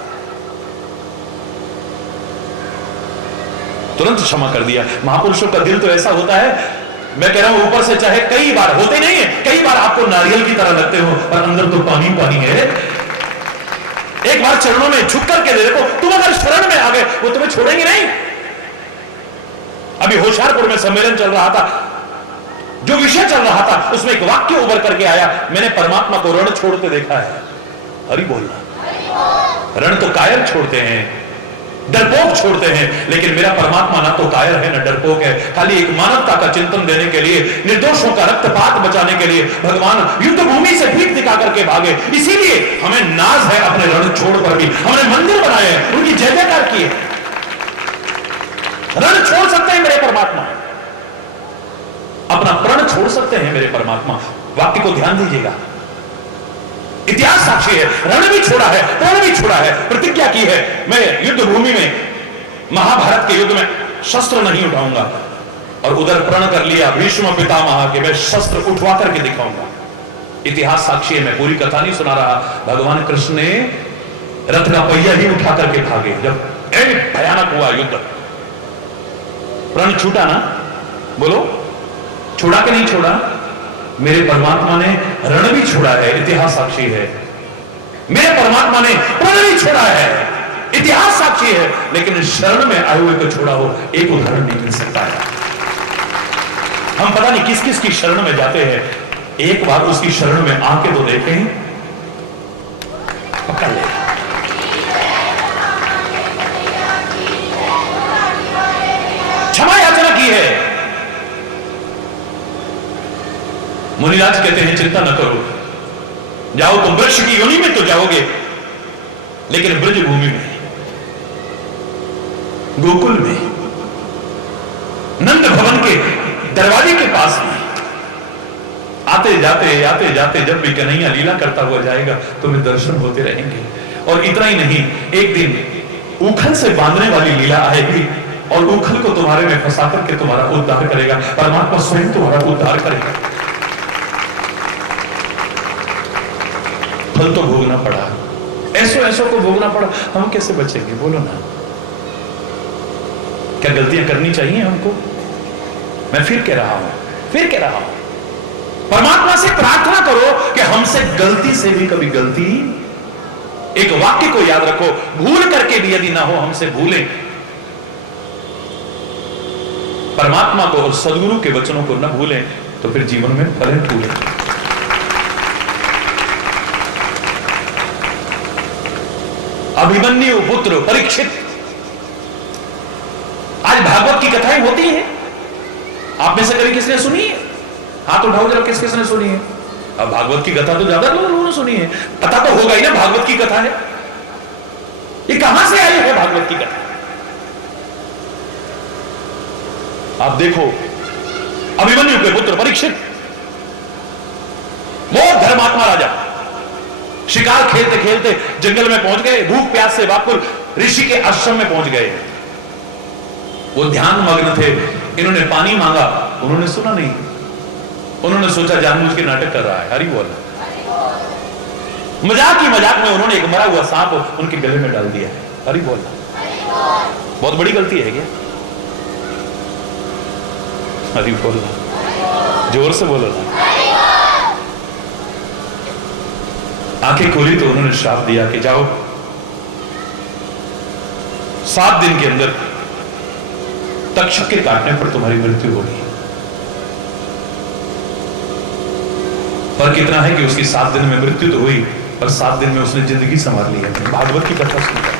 तुरंत क्षमा कर दिया। महापुरुषों का दिल तो ऐसा होता है, मैं कह रहा हूं ऊपर से चाहे कई बार होते नहीं है, कई बार आपको नारियल की तरह लगते हो और अंदर तो पानी पानी है। एक बार चरणों में झुक करके देखो, तुम अगर शरण में आ गए वो तुम्हें छोड़ेंगे नहीं। अभी होशियारपुर में सम्मेलन चल रहा था, जो विषय चल रहा था उसमें एक वाक्य उभर करके आया, मैंने परमात्मा को रण छोड़ते देखा है। हरि बोलना, रण तो कायर छोड़ते हैं, डरपोक छोड़ते हैं, लेकिन मेरा परमात्मा ना तो कायर है ना डरपोक है। खाली एक मानवता का चिंतन देने के लिए, निर्दोषों का रक्तपात बचाने के लिए भगवान युद्ध भूमि से भीख दिखा करके भागे। इसीलिए हमें नाज है अपने रण छोड़ पर भी, हमने मंदिर बनाए हैं, उनकी जय जयकार की है। रण छोड़ सकते हैं मेरे परमात्मा, अपना प्रण छोड़ सकते हैं मेरे परमात्मा। वाक्य को ध्यान दीजिएगा, इतिहास साक्षी है, रण भी छोड़ा है, प्रण भी छोड़ा है, प्रतिज्ञा की है, मैं युद्ध भूमि में, महाभारत के युद्ध में शस्त्र नहीं उठाऊंगा, और उधर प्रण कर लिया भीष्म पितामह के मैं शस्त्र उठवा करके दिखाऊंगा। इतिहास साक्षी है, मैं पूरी कथा नहीं सुना रहा। भगवान कृष्ण ने रथ का पहिया ही उठा करके भागे जब एक भयानक हुआ युद्ध। प्रण छूटा ना, बोलो छोड़ा कि नहीं छोड़ा? मेरे परमात्मा ने रण भी छोड़ा है, इतिहास साक्षी है। मेरे परमात्मा ने प्रण भी छोड़ा है, इतिहास साक्षी है। लेकिन शरण में आए हुए को छोड़ा हो, एक उदाहरण नहीं मिल सकता है। हम पता नहीं किस किस की शरण में जाते हैं, एक बार उसकी शरण में आके तो देखें, पकड़ ले। क्षमा याचना की है। मुनिराज कहते हैं चिंता न करो, जाओ तुम वृक्ष की योनि में तो जाओगे, लेकिन ब्रज भूमि में, गोकुल में, नंद भवन के दरवाजे के पास में आते जाते जब भी कन्हैया लीला करता हुआ जाएगा तुम्हें दर्शन होते रहेंगे। और इतना ही नहीं, एक दिन उखल से बांधने वाली लीला आएगी और उखल को तुम्हारे में फंसा करके तुम्हारा उद्धार करेगा। परमात्मा स्वयं तुम्हारा उद्धार करेगा। फल तो भोगना पड़ा, ऐसो को भोगना पड़ा, हम कैसे बचेंगे बोलो ना? क्या गलतियां करनी चाहिए हमको? मैं फिर कह रहा हूं, परमात्मा से प्रार्थना करो कि हमसे गलती से भी कभी गलती, एक वाक्य को याद रखो, भूल करके भी यदि ना हो हमसे भूलें, परमात्मा को और सदगुरु के वचनों को न भूलें तो फिर जीवन में फल फूले। अभिमन्यु पुत्र परीक्षित, आज भागवत की कथाएं होती हैं, आप में से कभी किसने सुनी है? हाथ उठाओ जरा, किस किसने सुनी है? अब भागवत की कथा तो ज्यादा लोगों ने सुनी है, पता तो होगा ही ना भागवत की कथा है। ये कहां से आई है भागवत की कथा? आप देखो, अभिमन्यु के पुत्र परीक्षित बहुत धर्मात्मा राजा, शिकार खेलते खेलते जंगल में पहुंच गए, भूख प्यास से व्याकुल ऋषि के आश्रम में पहुंच गए। वो ध्यान मग्न थे, इन्होंने पानी मांगा, उन्होंने सुना नहीं, उन्होंने सोचा जानबूझ के नाटक कर रहा है। हरि बोल। मजाक ही मजाक में उन्होंने एक मरा हुआ सांप उनके गले में डाल दिया है। हरि बोल। बहुत बड़ी गलती है क्या? हरि बोल, जोर से बोलो ना। आंखें खोली तो उन्होंने श्राप दिया कि जाओ 7 दिन के अंदर तक्षक के काटने पर तुम्हारी मृत्यु होगी। पर कितना है कि उसकी 7 दिन में मृत्यु तो हुई, पर 7 दिन में उसने जिंदगी संभाल ली है। भागवत की कथा सुनकर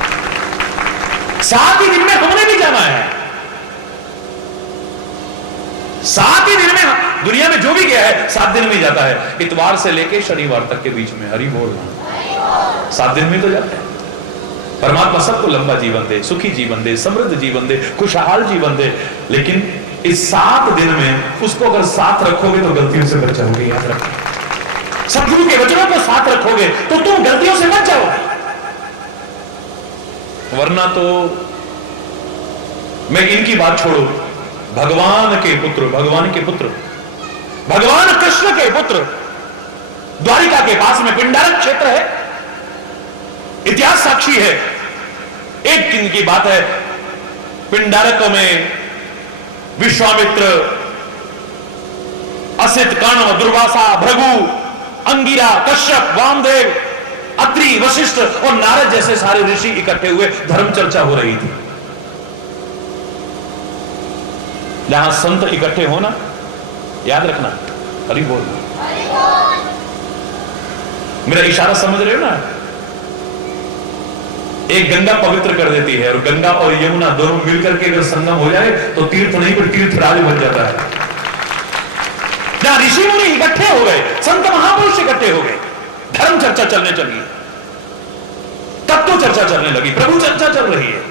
7 ही दिन में हमने भी जाना है। 7 ही दिन में दुनिया में जो भी गया है 7 दिन में जाता है। इतवार से लेके शनिवार तक के बीच में, हरि बोल रहा, 7 दिन में तो जाता है। परमात्मा सबको लंबा जीवन दे, सुखी जीवन दे, समृद्ध जीवन दे, खुशहाल जीवन दे। लेकिन इस 7 दिन में उसको अगर साथ रखोगे तो गलतियों से बच जाओगे। याद रखो, सदगुरु के वचनों को साथ रखोगे तो तुम गलतियों से बच जाओगे। वरना तो मैं इनकी बात छोड़ो, भगवान के पुत्र, भगवान के पुत्र, भगवान कृष्ण के पुत्र, द्वारिका के पास में पिंडारक क्षेत्र है, इतिहास साक्षी है। एक दिन की बात है, पिंडारक में विश्वामित्र, असित, कर्ण, दुर्वासा, भृगु, अंगिरा, कश्यप, वामदेव, अत्रि, वशिष्ठ और नारद जैसे सारे ऋषि इकट्ठे हुए, धर्म चर्चा हो रही थी। जहां संत इकट्ठे होना, याद रखना, हरि बोल। मेरा इशारा समझ रहे हो ना? एक गंगा पवित्र कर देती है, और गंगा और यमुना दोनों मिलकर के अगर संगम हो जाए तो तीर्थ नहीं पर तीर्थराज बन जाता है। जहां ऋषि मुनि इकट्ठे हो गए, संत महापुरुष इकट्ठे हो गए, धर्म चर्चा चलने चली, तत्व चर्चा चलने लगी, प्रभु चर्चा चल रही है।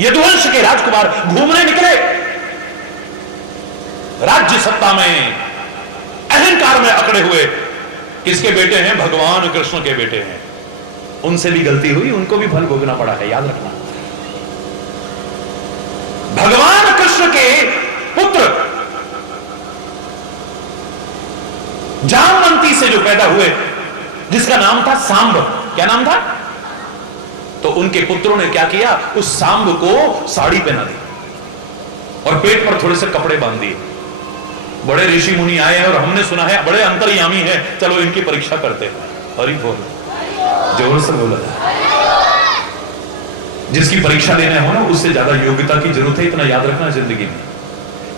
यदुवंश के राजकुमार घूमने निकले, राज्य सत्ता में, अहंकार में अकड़े हुए। किसके बेटे हैं? भगवान कृष्ण के बेटे हैं। उनसे भी गलती हुई, उनको भी फल भोगना पड़ा है, याद रखना। भगवान कृष्ण के पुत्र जामवंती से जो पैदा हुए, जिसका नाम था सांब, क्या नाम था? तो उनके पुत्रों ने क्या किया? उस सांब को साड़ी पहना दी और पेट पर थोड़े से कपड़े बांध दिए। बड़े ऋषि मुनि आए हैं और हमने सुना है बड़े अंतर्यामी है, चलो इनकी परीक्षा करते हैं। हरि बोल, जोर से बोला। जिसकी परीक्षा लेना हो ना, उससे ज्यादा योग्यता की जरूरत है, इतना याद रखना जिंदगी में।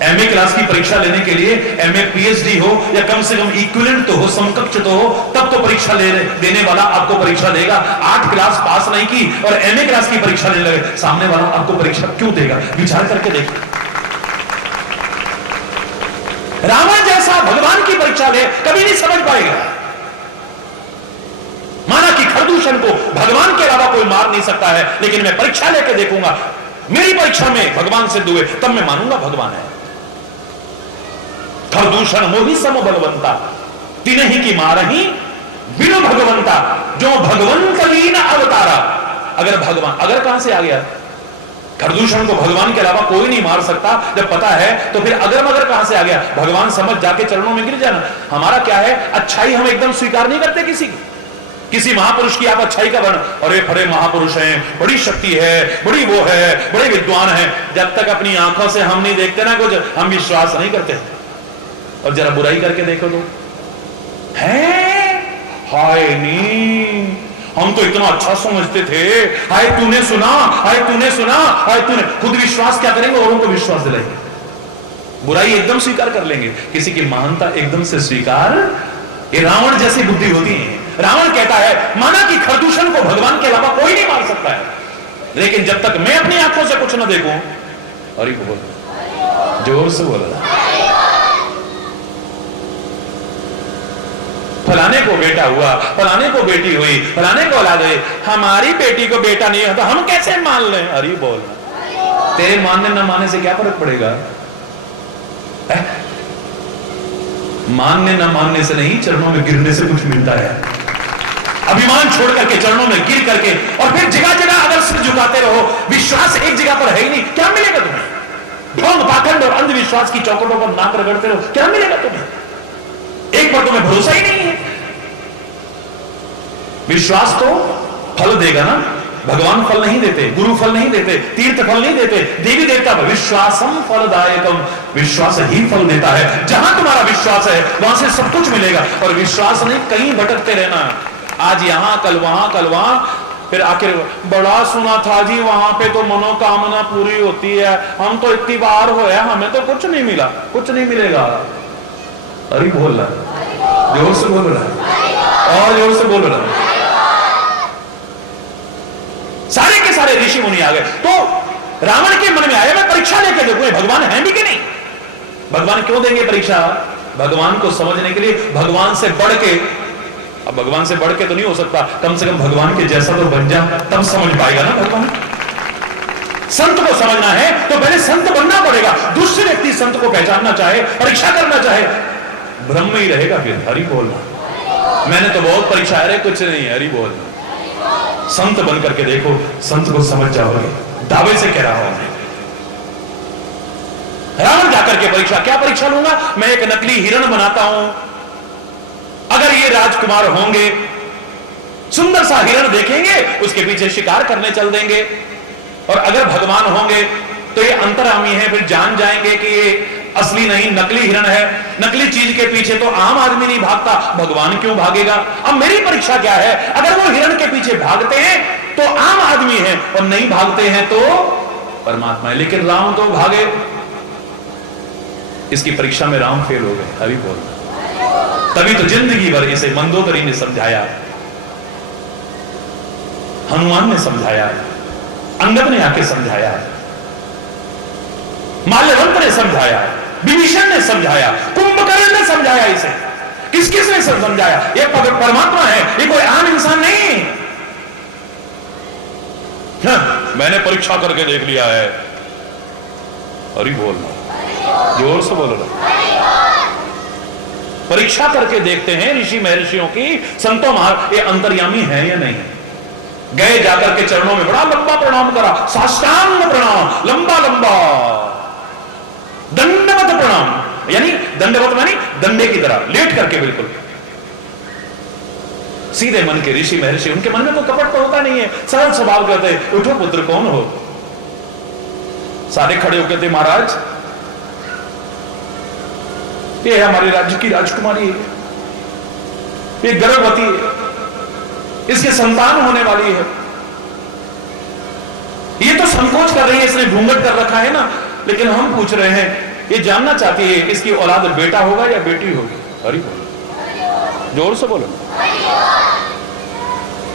एमए क्लास की परीक्षा लेने के लिए एमए पीएचडी हो या कम से कम इक्विवेलेंट तो हो, समकक्ष तो हो, तब तो परीक्षा देने वाला आपको परीक्षा देगा। 8 क्लास पास नहीं की और एमए क्लास की परीक्षा लेने लगे, सामने वाला आपको परीक्षा क्यों देगा? विचार करके देखो। रावण जैसा भगवान की परीक्षा ले, कभी नहीं समझ पाएगा। माना कि खरदूषण को भगवान के अलावा कोई मार नहीं सकता है, लेकिन मैं परीक्षा लेकर देखूंगा, मेरी परीक्षा में भगवान सिद्ध हुए, तब मैं मानूंगा भगवान है। खरदूषण मोहि सम बलवंता, तिन्हि की मारही बिनु भगवंता, जो भगवंत लीन अवतारा। अगर भगवान, अगर कहां से आ गया? खरदूषण को भगवान के अलावा कोई नहीं मार सकता जब पता है, तो फिर अगर मगर कहां से आ गया? भगवान समझ जाके चरणों में गिर जाना। हमारा क्या है? अच्छाई हम एकदम स्वीकार नहीं करते किसी की। किसी महापुरुष की आप अच्छाई का वर्ण, अरे बड़े महापुरुष हैं, बड़ी शक्ति है, बड़ी वो है, बड़े विद्वान है, जब तक अपनी आंखों से हम नहीं देखते ना कुछ, हम विश्वास नहीं करते। और जरा बुराई करके देखो तो है, हाय नी, हम तो इतना अच्छा समझते थे, हाय तूने सुना, हाय तूने सुना, हाय तूने। खुद विश्वास क्या करेंगे? औरों को विश्वास दिलाएंगे। बुराई एकदम स्वीकार कर लेंगे, किसी की महानता एकदम से स्वीकार, ये रावण जैसी बुद्धि होती है। रावण कहता है, माना कि खरदूषण को भगवान के अलावा कोई नहीं मार सकता है, लेकिन जब तक मैं अपनी आंखों से कुछ ना देखूं, हरि बोल, जोर से बोला, फलाने को बेटा हुआ, फलाने को बेटी हुई, फलाने को औलाद हुई, हमारी बेटी को बेटा नहीं होता, हम कैसे मान लें? हरि बोल। तेरे मानने ना मानने से क्या फर्क पड़ेगा? मानने ना मानने से नहीं, चरणों में गिरने से कुछ मिलता है। अभिमान छोड़ करके चरणों में गिर करके, और फिर जगह जगह अगर सिर झुकाते रहो, विश्वास एक जगह पर है ही नहीं, क्या मिलेगा तुम्हें? ढोंग पाखंड और अंधविश्वास की चौकटों पर नाक रगड़ते रहो, क्या मिलेगा तुम्हें? एक पर तुम्हें भरोसा ही नहीं है। विश्वास तो फल देगा ना। भगवान फल नहीं देते, गुरु फल नहीं देते, तीर्थ फल नहीं देते, देवी देवता विश्वासम फलदायकम, विश्वास ही फल देता है। जहां तुम्हारा विश्वास है वहां से सब कुछ मिलेगा। और विश्वास नहीं, कहीं भटकते रहना, आज यहां कल वहां कल वहां, फिर आखिर बड़ा सुना था जी वहां पे तो मनोकामना पूरी होती है, हम तो इतनी बार हो, हमें तो कुछ नहीं मिला। कुछ नहीं मिलेगा। अरे बोल रहा, जोर से बोल रहा, और जोर से बोल रहा। सारे के सारे ऋषि मुनि आ गए। तो रावण के मन में आया मैं परीक्षा लेके देखूं भगवान है भी कि नहीं। भगवान क्यों देंगे परीक्षा? भगवान को समझने के लिए, भगवान से बढ़ के। अब भगवान से बढ़ के तो नहीं हो सकता, कम से कम भगवान के जैसा तो बन जा, तब समझ पाएगा ना भगवान। संत को समझना है तो पहले संत बनना पड़ेगा। दूसरे व्यक्ति संत को पहचानना चाहे, परीक्षा करना चाहे, ब्रह्म ही रहेगा। फिर हरि बोलना, मैंने तो बहुत परीक्षा, अरे कुछ नहीं है, हरि बोलना। संत बन करके देखो, संत को समझ जाओगे। दावे से कह रहा हूं मैं। रावण जाकर के परीक्षा, क्या परीक्षा लूंगा? मैं एक नकली हिरण बनाता हूं, अगर ये राजकुमार होंगे, सुंदर सा हिरण देखेंगे, उसके पीछे शिकार करने चल देंगे। और अगर भगवान होंगे तो ये अंतर्यामी है, फिर जान जाएंगे कि ये असली नहीं, नकली हिरण है। नकली चीज के पीछे तो आम आदमी नहीं भागता, भगवान क्यों भागेगा? अब मेरी परीक्षा क्या है? अगर वो हिरण के पीछे भागते हैं तो आम आदमी है, और नहीं भागते हैं तो परमात्मा है। लेकिन राम तो भागे, इसकी परीक्षा में राम फेल हो गए। हरि बोल। तभी तो जिंदगी भर इसे मंदोदरी ने समझाया, हनुमान ने समझाया, अंगद ने आके समझाया, माल्यवंत ने समझाया, विभीषण ने समझाया, कुंभकर्ण ने समझाया। इसे किस किस ने समझाया? ये परमात्मा है, ये कोई आम इंसान नहीं। हाँ, मैंने परीक्षा करके देख लिया है। अरे बोलना, जोर से बोल रहा। परीक्षा करके देखते हैं ऋषि महर्षियों की, संतों महार, ये अंतर्यामी है या नहीं। गए जाकर के चरणों में बड़ा लंबा प्रणाम करा, साष्टांग प्रणाम, लंबा लंबा दंडवत प्रणाम, यानी दंडवत मानी डंडे की तरह लेट करके, बिल्कुल सीधे मन के ऋषि महर्षि। उनके मन में तो कपट तो होता नहीं है, सरल स्वभाव कहते, उठो पुत्र कौन हो। सारे खड़े होकर थे, महाराज ये हमारे राज्य की राजकुमारी है, ये गर्भवती है, इसके संतान होने वाली है। ये तो संकोच कर रही है, इसने घूंघट कर रखा है ना, लेकिन हम पूछ रहे हैं, ये जानना चाहती है इसकी औलाद बेटा होगा या बेटी होगी। हरि बोलो, जोर से बोलो।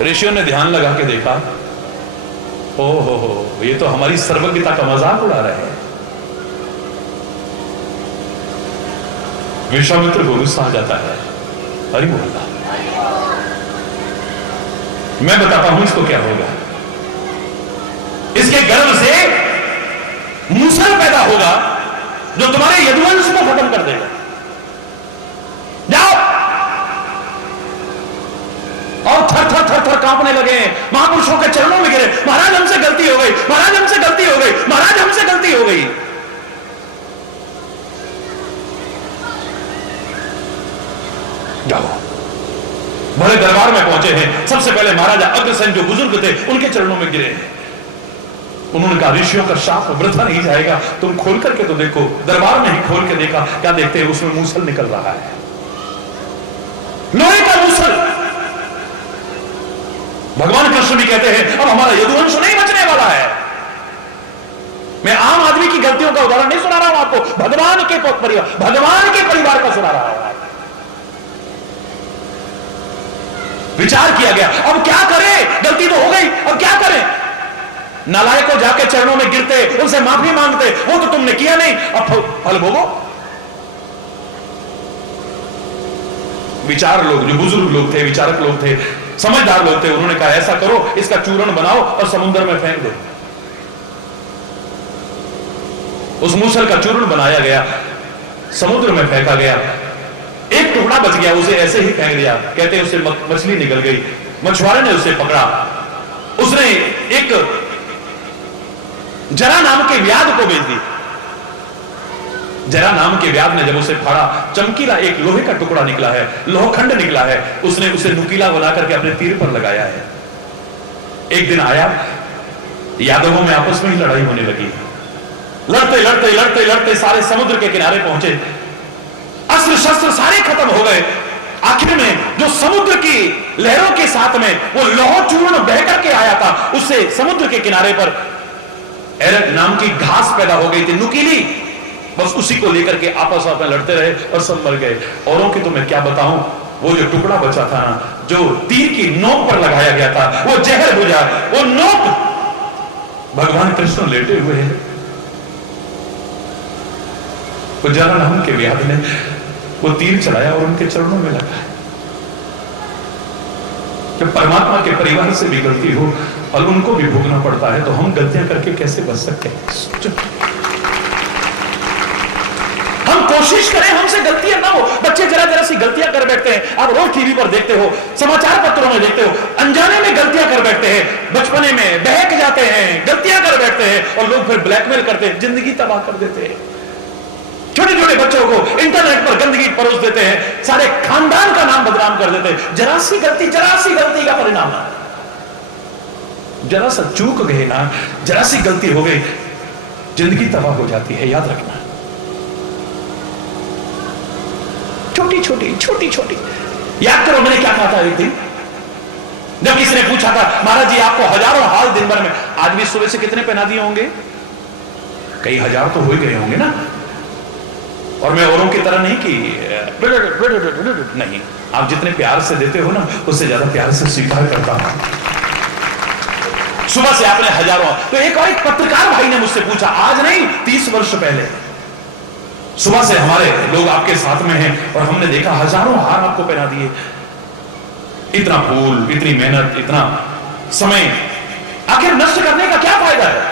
ऋषियों ने ध्यान लगा के देखा, ओ हो, ये तो हमारी सर्वज्ञता का मजाक उड़ा रहे हैं। विश्वामित्र को गुस्सा आ जाता है। हरि बोलता, मैं बताता हूं इसको क्या होगा। इसके गर्भ से मूसल पैदा होगा जो तुम्हारे यदुवंश को खत्म कर देगा। जाओ। और थर थर थर थर कांपने लगे, महापुरुषों के चरणों में गिरे, महाराज हमसे गलती हो गई, महाराज हमसे गलती हो गई, महाराज हमसे गलती हो गई। जाओ। बड़े दरबार में पहुंचे हैं, सबसे पहले महाराजा अग्रसेन जो बुजुर्ग थे उनके चरणों में गिरे हैं। उन्होंने कहा, ऋषियों का शाप वृथा नहीं जाएगा, तुम खोल करके तो देखो। दरबार में ही खोल के देखा, क्या देखते हैं, उसमें मूसल निकल रहा है, लोहे का मूसल। भगवान कृष्ण भी कहते हैं, अब हमारा यदुवंश नहीं बचने वाला है। मैं आम आदमी की गलतियों का उदाहरण नहीं सुना रहा हूं आपको, भगवान के परिवार का सुना रहा हूं। विचार किया गया, अब क्या करें, गलती तो हो गई, अब क्या करें। नालायक को जाके चरणों में गिरते, उनसे माफी मांगते, वो तो तुमने किया नहीं, अब फल भोगो। विचार लोग, जो बुजुर्ग लोग थे, विचारक लोग थे, समझदार लोग थे, उन्होंने कहा ऐसा करो, इसका चूर्ण बनाओ और समुद्र में फेंक दो। उस मूसल का चूर्ण बनाया गया, समुद्र में फेंका गया। एक टुकड़ा बच गया, उसे ऐसे ही फेंक दिया। कहते हैं उससे मछली निकल गई, मछुआरे ने उसे पकड़ा। उसने एक जरा नाम के व्याध को भेज दी। जरा नाम के व्याध ने जब उसे फाड़ा, चमकीला एक लोहे का टुकड़ा निकला है, लोहखंड निकला है। उसने उसे नुकीला बना करके अपने तीर पर लगाया है। एक दिन आया, यादवों में आपस में ही लड़ाई होने लगी। लड़ते लड़ते लड़ते लड़ते सारे समुद्र के किनारे पहुंचे, अस्त्र शस्त्र सारे खत्म हो गए। आखिर में जो समुद्र की लहरों के साथ में वो लौह चूर्ण बह करके आया उससे समुद्र के किनारे पर एरक नाम की घास पैदा हो गई थी, नुकीली। बस उसी को लेकर के आपस में लड़ते रहे और सब मर गए। औरों की तो मैं क्या बताऊं, वो जो टुकड़ा बचा था ना, जो तीर की नोक पर लगाया गया था, वो जहर बुझा, वो नोक भगवान कृष्ण लेटे हुए हैं। उजाला नाम के व्याध ने वो तीर चलाया और उनके चरणों में लगा। जब परमात्मा के परिवार से भी गलती हो और उनको भी भोगना पड़ता है, तो हम गलतियां करके कैसे बच सकते हैं? हम कोशिश करें हमसे गलतियां ना हो। बच्चे जरा जरा सी गलतियां कर बैठते हैं। आप रोज टीवी पर देखते हो, समाचार पत्रों में देखते हो, अनजाने में गलतियां कर बैठते हैं, बचपने में बहक जाते हैं, गलतियां कर बैठते हैं और लोग फिर ब्लैकमेल करते हैं, जिंदगी तबाह कर देते हैं। छोटे छोटे बच्चों को इंटरनेट पर गंदगी परोस देते हैं, सारे खानदान का नाम बदनाम कर देते हैं। जरा सी गलती का परिणाम है, जरा सा चूक गए ना, जरा सी गलती हो गई, जिंदगी तबाह हो जाती है। याद रखना, छोटी छोटी। याद करो मैंने क्या कहा था एक दिन, जब किसी ने पूछा था, महाराज जी आपको हजारों हाल दिन भर में, आज भी सुबह से कितने पहना दिए होंगे? कई हजार तो हो गए होंगे ना। और मैं औरों की तरह नहीं कि नहीं, आप जितने प्यार से देते हो ना, उससे ज्यादा प्यार से स्वीकार करता हूं। सुबह से आपने हजारों। तो एक और एक पत्रकार भाई ने मुझसे पूछा, आज नहीं 30 वर्ष पहले, सुबह से हमारे लोग आपके साथ में हैं और हमने देखा हजारों हार आपको पहना दिए। इतना फूल, इतनी मेहनत, इतना समय, आखिर नष्ट करने का क्या फायदा है?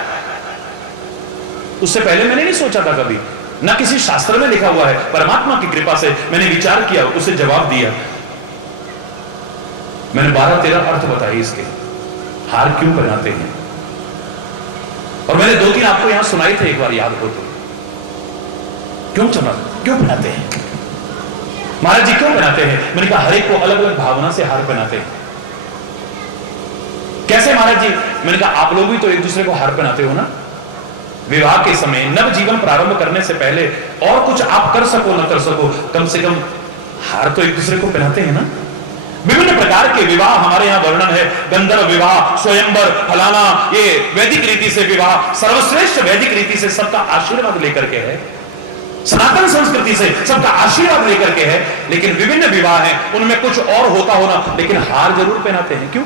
उससे पहले मैंने नहीं सोचा था कभी, ना किसी शास्त्र में लिखा हुआ है। परमात्मा की कृपा से मैंने विचार किया, उसे जवाब दिया। मैंने 12-13 अर्थ बताए इसके, हार क्यों पहनाते हैं। और मैंने 2-3 आपको यहां सुनाई थे, एक बार याद हो तो। क्यों पहनाते हैं महाराज जी, क्यों पहनाते हैं? मैंने कहा हर एक को अलग अलग भावना से हार पहनाते हैं। कैसे महाराज जी? मैंने कहा आप लोग भी तो एक दूसरे को हार पहनाते हो ना। विवाह के समय, नव जीवन प्रारंभ करने से पहले, और कुछ आप कर सको ना कर सको, कम से कम हार तो एक दूसरे को पहनाते हैं ना। विभिन्न प्रकार के विवाह हमारे यहां वर्णन है, गंधर्व विवाह, स्वयंवर, फलाना, ये वैदिक रीति से विवाह, सर्वश्रेष्ठ वैदिक रीति से सबका आशीर्वाद लेकर के है, सनातन संस्कृति से सबका आशीर्वाद लेकर के है। लेकिन विभिन्न विवाह हैं, उनमें कुछ और होता होना, लेकिन हार जरूर पहनाते हैं। क्यों?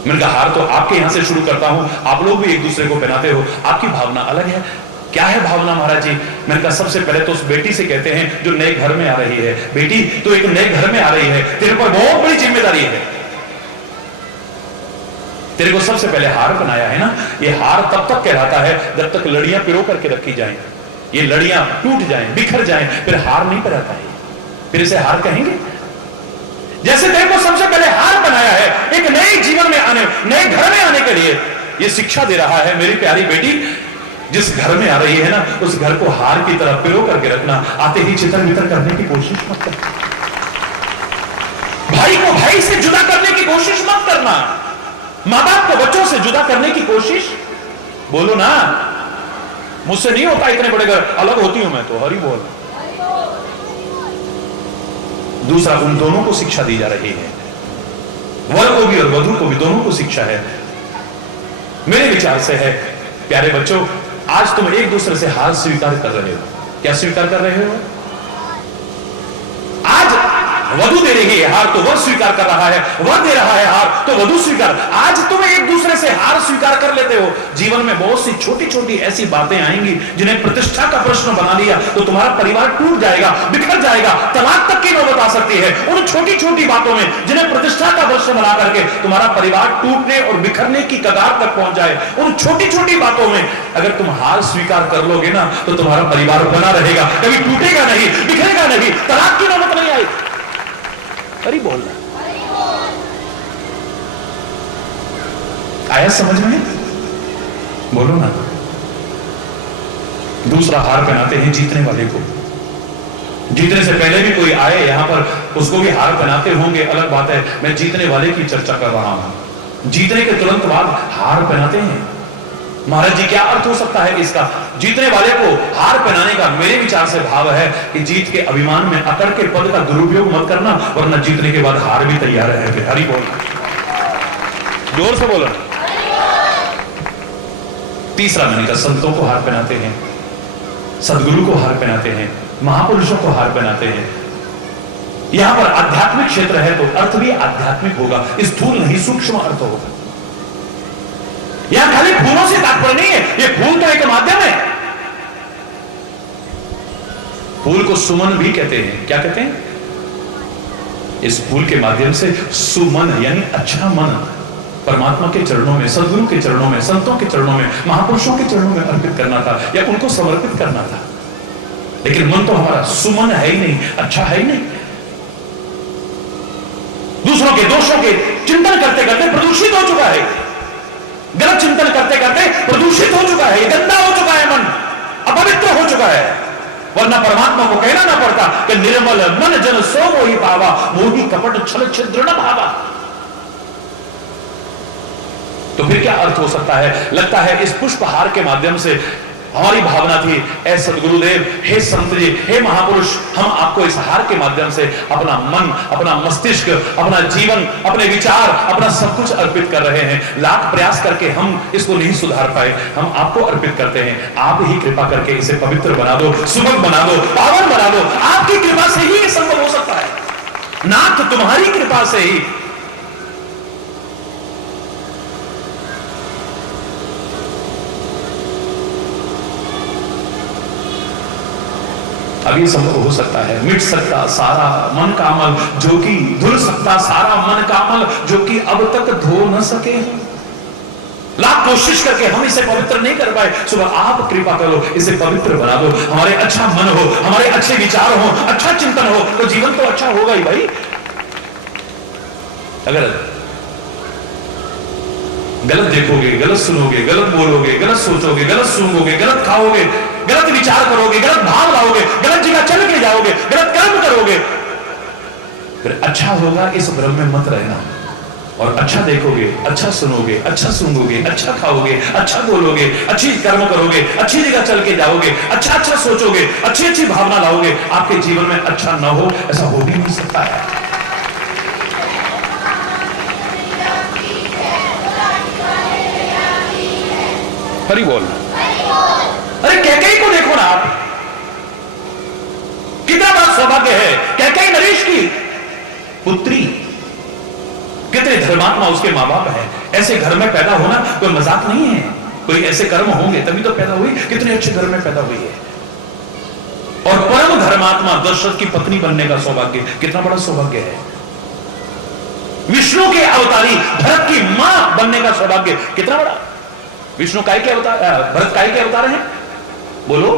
मैंने कहा हार तो आपके यहां से शुरू करता हूं, आप लोग भी एक दूसरे को पहनाते हो, आपकी भावना अलग है। क्या है भावना महाराज जी? मैंने कहा सबसे पहले तो उस बेटी से कहते हैं जो नए घर में आ रही है, बेटी तो एक नए घर में आ रही है, तेरे पर बहुत बड़ी जिम्मेदारी है। तेरे को सबसे पहले हार बनाया है ना। ये हार तब तक कहलाता है जब तक लड़ियां पिरो करके रखी जाएं, ये लड़ियां टूट जाएं, बिखर जाएं, फिर हार नहीं पहनाता है, फिर इसे हार कहेंगे। जैसे तेरे को सबसे पहले हार बनाया है एक नए जीवन में आने, नए घर में आने के लिए, ये शिक्षा दे रहा है मेरी प्यारी बेटी, जिस घर में आ रही है ना, उस घर को हार की तरह पिरो करके रखना। आते ही चितर वितर करने की कोशिश मत करना, भाई को भाई से जुदा करने की कोशिश मत करना, मां बाप को बच्चों से जुदा करने की कोशिश, बोलो ना मुझसे नहीं होता, इतने बड़े घर, अलग होती हूं मैं तो, हरि बोल। दूसरा, उन दोनों को शिक्षा दी जा रही है, वर को भी और वधू को भी, दोनों को शिक्षा है। मेरे विचार से है प्यारे बच्चों, आज तुम एक दूसरे से हार स्वीकार कर रहे हो। क्या स्वीकार कर रहे हो? आज वधू दे रही है हार तो वर स्वीकार कर रहा है, वर दे रहा है हार तो वधू स्वीकार। आज तुम एक दूसरे से हार स्वीकार कर लेते हो। जीवन में बहुत सी छोटी छोटी ऐसी बातें आएंगी जिन्हें प्रतिष्ठा का प्रश्न बना लिया तो तुम्हारा परिवार टूट जाएगा, बिखर जाएगा, तलाक तक की नौबत आ सकती है। उन छोटी छोटी बातों में जिन्हें प्रतिष्ठा का प्रश्न बना करके तुम्हारा परिवार टूटने और बिखरने की कगार तक पहुंच जाए, उन छोटी छोटी बातों में अगर तुम हार स्वीकार कर लोगे ना तो तुम्हारा परिवार बना रहेगा, कभी टूटेगा नहीं, बिखरेगा नहीं, तलाक की नौबत नहीं आएगी। अरे बोलना आया समझ में? बोलो ना। दूसरा हार पहनाते हैं जीतने वाले को। जीतने से पहले भी कोई आए यहां पर उसको भी हार पहनाते होंगे, अलग बात है। मैं जीतने वाले की चर्चा कर रहा हूं। जीतने के तुरंत बाद हार पहनाते हैं। महाराज जी क्या अर्थ हो सकता है इसका? जीतने वाले को हार पहनाने का मेरे विचार से भाव है कि जीत के अभिमान में अकड़ के पद का दुरुपयोग मत करना, वरना जीतने के बाद हार भी तैयार है। हरि बोल। जोर से बोलो। तीसरा मैंने कहा संतों को हार पहनाते हैं, सदगुरु को हार पहनाते हैं, महापुरुषों को हार पहनाते हैं। यहां पर आध्यात्मिक क्षेत्र है तो अर्थ भी आध्यात्मिक होगा, स्थूल नहीं सूक्ष्म अर्थ होगा। यहां खाली फूलों से तात्पर्य नहीं है, ये फूल तो एक माध्यम है। फूल को सुमन भी कहते हैं। क्या कहते हैं? इस फूल के माध्यम से सुमन यानी अच्छा मन परमात्मा के चरणों में, सदगुरु के चरणों में, संतों के चरणों में, महापुरुषों के चरणों में अर्पित करना था या उनको समर्पित करना था। लेकिन मन तो हमारा सुमन है ही नहीं, अच्छा है ही नहीं। दूसरों के दोषों के चिंतन करते करते प्रदूषित हो चुका है, गलत चिंतन करते करते प्रदूषित हो चुका है, गंदा हो चुका है, मन अपवित्र हो चुका है। वरना परमात्मा को कहना ना पड़ता कि निर्मल मन जन सो मोहि पावा, मोहि कपट छल छिद्र न भावा। तो फिर क्या अर्थ हो सकता है? लगता है इस पुष्पहार के माध्यम से हमारी भावना थी, ऐ सदगुरुदेव, हे संत जी, हे महापुरुष, हम आपको इस हार के माध्यम से अपना मन, अपना मस्तिष्क, अपना जीवन, अपने विचार, अपना सब कुछ अर्पित कर रहे हैं। लाख प्रयास करके हम इसको नहीं सुधार पाए, हम आपको अर्पित करते हैं। आप ही कृपा करके इसे पवित्र बना दो, सुभग बना दो, पावन बना दो। आपकी कृपा से ही ये संभव हो सकता है, नाथ तुम्हारी कृपा से ही। अभी संभव हो सकता है, मिट सकता सारा मन का अमल, जो कि धुल सकता सारा मन का अमल, जो कि अब तक धो न सके। लाख कोशिश करके हम इसे पवित्र नहीं कर पाए। सुबह आप कृपा करो, इसे पवित्र बना दो। हमारे अच्छा मन हो, हमारे अच्छे विचार हो, अच्छा चिंतन हो, तो जीवन तो अच्छा होगा ही भाई। अगर गलत देखोगे, गलत सुनोगे, गलत बोलोगे, गलत सोचोगे, गलत सूंघोगे, गलत खाओगे, गलत विचार करोगे, गलत भाव लाओगे, गलत जगह चल के जाओगे, गलत कर्म करोगे, फिर अच्छा होगा इस भ्रम में मत रहना। और अच्छा देखोगे, अच्छा सुनोगे, अच्छा सूंघोगे, अच्छा खाओगे, अच्छा बोलोगे, अच्छी कर्म करोगे, अच्छी जगह चल के जाओगे, अच्छा अच्छा सोचोगे, अच्छी अच्छी भावना लाओगे, आपके जीवन में अच्छा न हो ऐसा हो भी नहीं सकता है। हरि बोल। अरे कैकेयी को देखो ना आप, कितना बड़ा सौभाग्य है। कैकेयी नरेश की पुत्री, कितने धर्मात्मा उसके मां बाप है। ऐसे घर में पैदा होना कोई मजाक नहीं है, कोई ऐसे कर्म होंगे तभी तो पैदा हुई, कितने अच्छे घर में पैदा हुई है। और परम धर्मात्मा दशरथ की पत्नी बनने का सौभाग्य, कितना बड़ा सौभाग्य है। विष्णु के अवतारी भरत की मां बनने का सौभाग्य कितना बड़ा। विष्णु काय के अवतार, भरत काय के अवतार हैं? बोलो,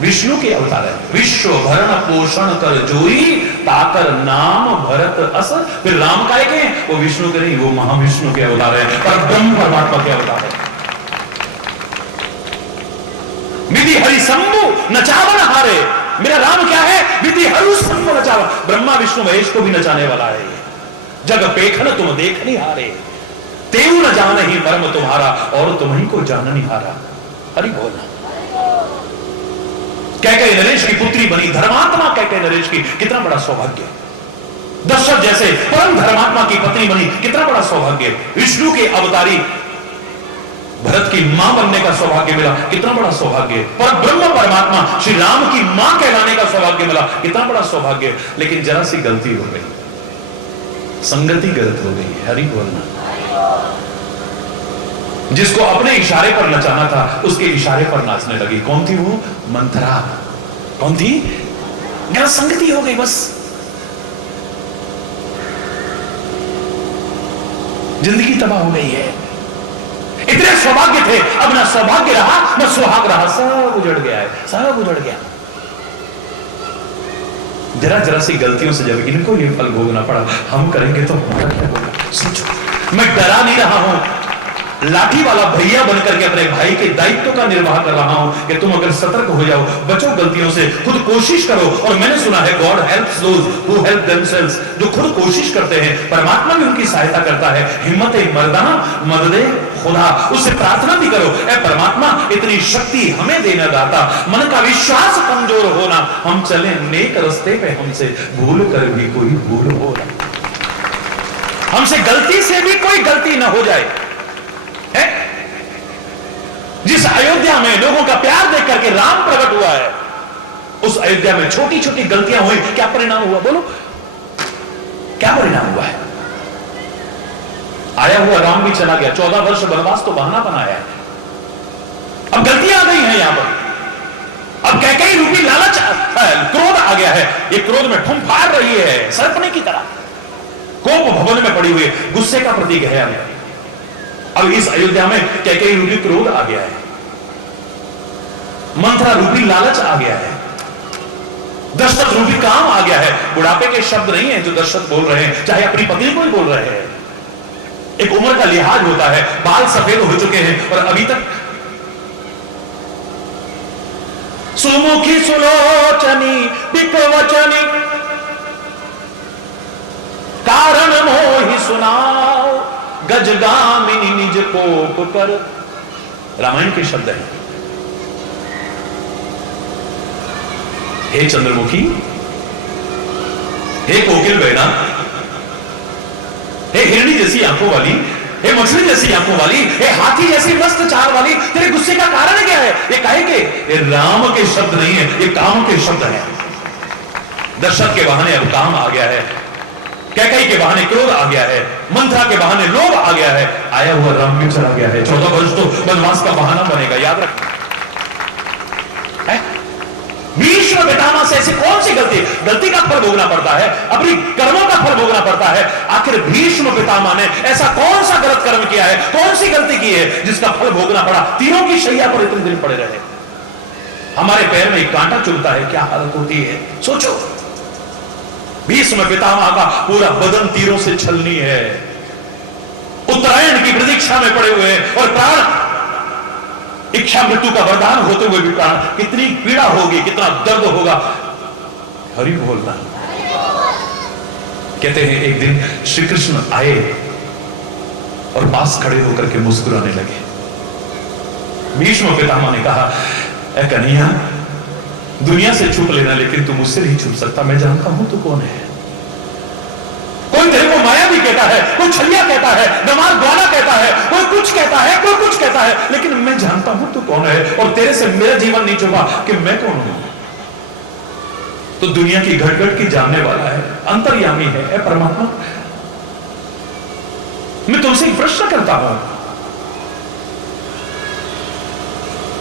विष्णु के अवतार है। विश्व भरण पोषण कर जोई, ताकर नाम भरत अस। फिर राम काय के? वो विष्णु के नहीं, वो महाविष्णु के अवतार है, पर ब्रह्म परमात्मा के अवतार है। विधि हरि शंभु नचावन हारे। मेरा राम क्या है? विधि हरु शंभु नचावन। ब्रह्मा विष्णु महेश को भी नचाने वाला है। जग पेखन तुम देख नहीं हारे, तेऊ न जान ही परम तुम्हारा, और तुम्हीं को जाननी हारा। हरि बोल। कैकेयी नरेश की पुत्री बनी, धर्मात्मा कैकेयी नरेश की, कितना बड़ा सौभाग्य। दशरथ जैसे परम धर्मात्मा की पत्नी बनी, कितना बड़ा सौभाग्य। विष्णु के अवतारी भरत की मां बनने का सौभाग्य मिला, कितना बड़ा सौभाग्य। पर ब्रह्म परमात्मा श्री राम की मां कहलाने का सौभाग्य मिला, कितना बड़ा सौभाग्य। लेकिन जरा सी गलती हो गई, संगति गलत हो गई। हरि बोलना। जिसको अपने इशारे पर नचाना था, उसके इशारे पर नाचने लगी। कौन थी वो? मंथरा। कौन थी? गलत संगति हो गई बस। जिंदगी तबाह हो गई है। इतने सौभाग्य थे, अब ना सौभाग्य रहा ना सुहाग रहा, सब उजड़ गया है, सब उजड़ गया। जरा जरा सी गलतियों से जब इनको ये फल भोगना पड़ा, हम करेंगे तो हमारा क्या होगा? सोचो। मैं डरा नहीं रहा हूं, लाठी वाला भैया बनकर के अपने भाई के दायित्व का निर्वाह कर रहा हूं कि तुम अगर सतर्क हो जाओ, बचो गलतियों से, खुद कोशिश करो। और मैंने सुना है God helps those who help themselves. जो खुद कोशिश करते हैं, परमात्मा भी उनकी सहायता करता है। हिम्मत मर्दाना मददे खुदा। उससे प्रार्थना भी करो, ऐ परमात्मा इतनी शक्ति हमें देना दाता, मन का विश्वास कमजोर होना, हम चले नेक रास्ते पे, हमसे भूल कर भी कोई भूल हो ना। हमसे गलती से भी कोई गलती ना हो जाए। है? जिस अयोध्या में लोगों का प्यार देख करके राम प्रकट हुआ है, उस अयोध्या में छोटी छोटी गलतियां हुई, क्या परिणाम हुआ? बोलो, क्या परिणाम हुआ है? आया हुआ राम भी चला गया, 14 वर्ष वनवास तो बहाना बनाया है। अब गलतियां आ गई हैं यहां पर। अब कैकेयी रूपी लालच, क्रोध आ गया है। ये क्रोध में फुंफार रही है सरपने की तरह, कोप भवन में पड़ी हुई है, गुस्से का प्रतीक है। अब इस अयोध्या में कैकेयी रूपी क्रोध आ गया है, मंथरा रूपी लालच आ गया है, दशरथ रूपी काम आ गया है। बुढ़ापे के शब्द नहीं है जो दशरथ बोल रहे हैं, चाहे अपनी पत्नी को ही बोल रहे हैं। एक उम्र का लिहाज होता है, बाल सफेद हो चुके हैं और अभी तक सुमुखी सुलोचनी बिकवचनी कारण मोहि सुनाओ गजगामिनी निज कोप कर। रामायण के शब्द हैं। हे चंद्रमुखी, हे कोकिल बहना, हे हिरणी जैसी आंखों वाली, हे मछली जैसी आंखों वाली, हे हाथी जैसी मस्त चाल वाली, तेरे गुस्से का कारण क्या है? ये काहे के? ये राम के शब्द नहीं है, ये काम के शब्द हैं। दशरथ के बहाने अब काम आ गया है, कैकेयी के बहाने क्रोध आ गया है, मंथरा के बहाने लोभ आ गया है, आया हुआ राम भी चला गया है। 14 वर्ष तो वनवास का बहाना बनेगा, याद रखना। भीष्म पितामह से ऐसी कौन सी गलती का फल भोगना पड़ता है, अपनी कर्मों का फल भोगना पड़ता है। आखिर भीष्म पितामह ने ऐसा कौन सा गलत कर्म किया है, कौन सी गलती की है जिसका फल भोगना पड़ा? तीनों की शैया पर इतने दिन पड़े रहे। हमारे पैर में एक कांटा चुभता है, क्या हालत होती है सोचो। भीष्म पितामह का पूरा बदन तीरों से छलनी है, उत्तरायण की प्रतीक्षा में पड़े हुए हैं और प्राण इच्छा मृत्यु का वरदान होते हुए भी प्राण, कितनी पीड़ा होगी, कितना दर्द होगा। हरि बोलना। कहते हैं एक दिन श्री कृष्ण आए और पास खड़े होकर के मुस्कुराने लगे। भीष्म पितामह ने कहा, ऐ कन्हैया, दुनिया से छुप लेना, लेकिन तू मुझसे नहीं छुप सकता। मैं जानता हूं तू कौन है। कोई तेरे को माया भी कहता है, कोई छलिया कहता है, दमार ग्वाला कहता है, कोई कुछ कहता है, कोई कुछ कहता है, लेकिन मैं जानता हूं तू कौन है और तेरे से मेरा जीवन नहीं छुपा कि मैं कौन हूं। तो दुनिया की घट घट की जानने वाला है, अंतर्यामी है परमात्मा। मैं तुमसे एक प्रश्न करता हूं।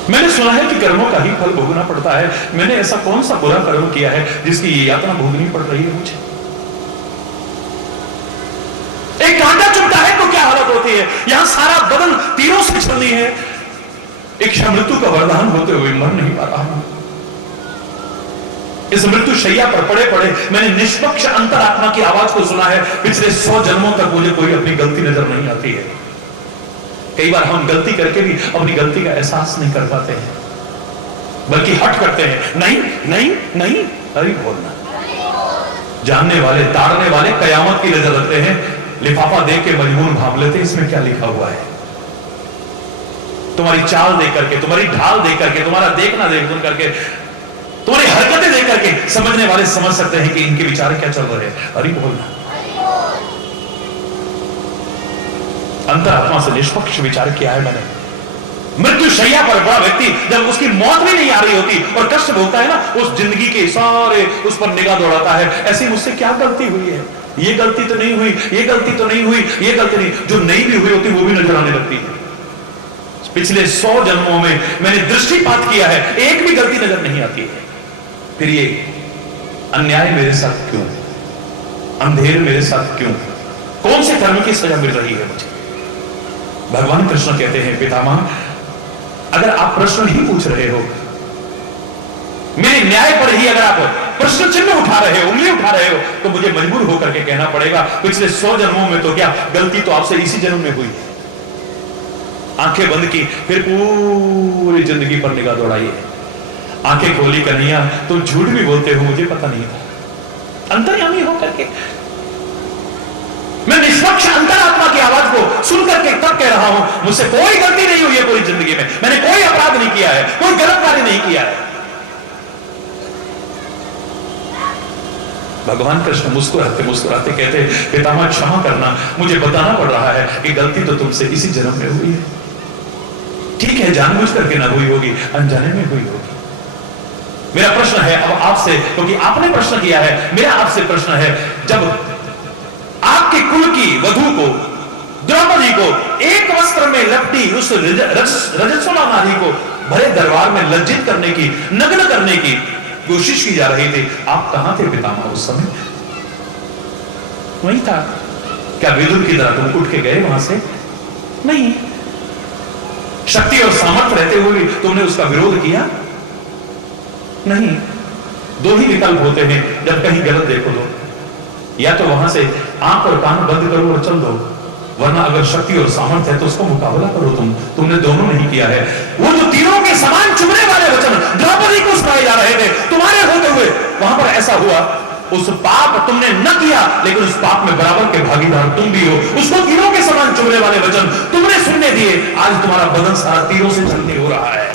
मैंने सुना है कि कर्मों का ही फल भोगना पड़ता है। मैंने ऐसा कौन सा बुरा कर्म किया है जिसकी ये यातना भोगनी पड़ रही है मुझे? एक कांटा चुभता है तो क्या हालत होती है, यहां सारा बदन तीरों से छलनी है। एक मृत्यु का वरदान होते हुए मर नहीं पा रहा हूं। इस मृत्यु शैया पर पड़े पड़े मैंने निष्पक्ष अंतरात्मा की आवाज को सुना है। पिछले 100 जन्मों तक मुझे कोई अपनी गलती नजर नहीं आती है। कई बार हम गलती करके भी अपनी गलती का एहसास नहीं कर पाते हैं, बल्कि हट करते हैं। नहीं नहीं नहीं, अरे बोलना। जानने वाले, ताड़ने वाले कयामत की नजर रखते हैं, लिफाफा देख के मजबूर भाप लेते इसमें क्या लिखा हुआ है। तुम्हारी चाल देख करके, तुम्हारी ढाल देख करके, तुम्हारा देखना देख सुन करके, तुम्हारी हरकतें देख करके समझने वाले समझ सकते हैं कि इनके विचार क्या चल रहे हैं। हरि बोलना। अंतरात्मा से निष्पक्ष विचार किया है मैंने। मृत्यु शैया पर बड़ा व्यक्ति जब उसकी मौत भी नहीं आ रही होती और कष्ट भोगता है ना, उस जिंदगी के सारे उस पर निगाह दौड़ाता है। ऐसी मुझसे क्या गलती हुई है, ये गलती तो नहीं हुई, ये गलती तो नहीं हुई, ये गलती नहीं, जो नहीं भी हुई होती वो भी नजर आने लगती है। पिछले 100 जन्मों में मैंने दृष्टिपात किया है, एक भी गलती नजर नहीं आती है। फिर ये अन्याय मेरे साथ क्यों, अंधेर मेरे साथ क्यों, कौन से कर्म की सजा मिल रही है मुझे? भगवान कृष्ण कहते हैं, पितामह, अगर आप प्रश्न ही पूछ रहे हो, मेरे न्याय पर ही अगर आप प्रश्न चिन्ह उठा रहे हो, उंगली उठा रहे हो, तो मुझे मजबूर होकर के कहना पड़ेगा, पिछले 100 जन्मों में तो क्या गलती तो आपसे इसी जन्म में हुई है। आंखें बंद की, फिर पूरी जिंदगी पर निगाह दौड़ाई है। आंखें खोली, कन्हैया तुम झूठ भी बोलते हो, मुझे पता नहीं था। अंतर्यामी होकर के मैं निष्पक्ष अंतरात्मा की आवाज को सुन करके तब कह रहा हूं, मुझसे कोई गलती नहीं हुई है पूरी जिंदगी में, मैंने कोई अपराध नहीं किया है, कोई गलत कार्य नहीं किया है। भगवान कृष्ण मुस्कुराते मुस्कुराते कहते, पितामह क्षमा करना, मुझे बताना पड़ रहा है कि गलती तो तुमसे इसी जन्म में हुई है। ठीक है, जानबूझ करके ना हुई होगी, अनजाने में हुई होगी। मेरा प्रश्न है अब आपसे, क्योंकि आपने प्रश्न किया है, मेरा आपसे प्रश्न है, जब आपके कुल की वधु को, द्रौपदी को एक वस्त्र में लपटी उस रजस्वला नारी को भरे दरबार में लज्जित करने की, नग्न करने की कोशिश की जा रही थी, आप कहां थे पितामह उस समय? वही था। क्या विदुर की तरह तुम उठ के गए वहां से? नहीं। शक्ति और सामर्थ्य रहते हुए तुमने उसका विरोध किया? नहीं। दो ही विकल्प होते हैं जब कहीं गलत देखो तो, या तो वहां से आंख और कान बंद करो और चल दो, वरना अगर शक्ति और सामर्थ्य है तो उसका मुकाबला करो। तुमने दोनों नहीं किया है। वो जो तीरों के समान चुभने वाले वचन द्रौपदी को सुनाए जा रहे थे, तुम्हारे होते हुए वहां पर ऐसा हुआ, उस पाप तुमने न किया, लेकिन उस पाप में बराबर के भागीदार तुम भी हो। उसको तीरों के समान चुभने वाले वचन तुमने सुनने दिए, आज तुम्हारा बदन सारा तीरों से जलती हो रहा है।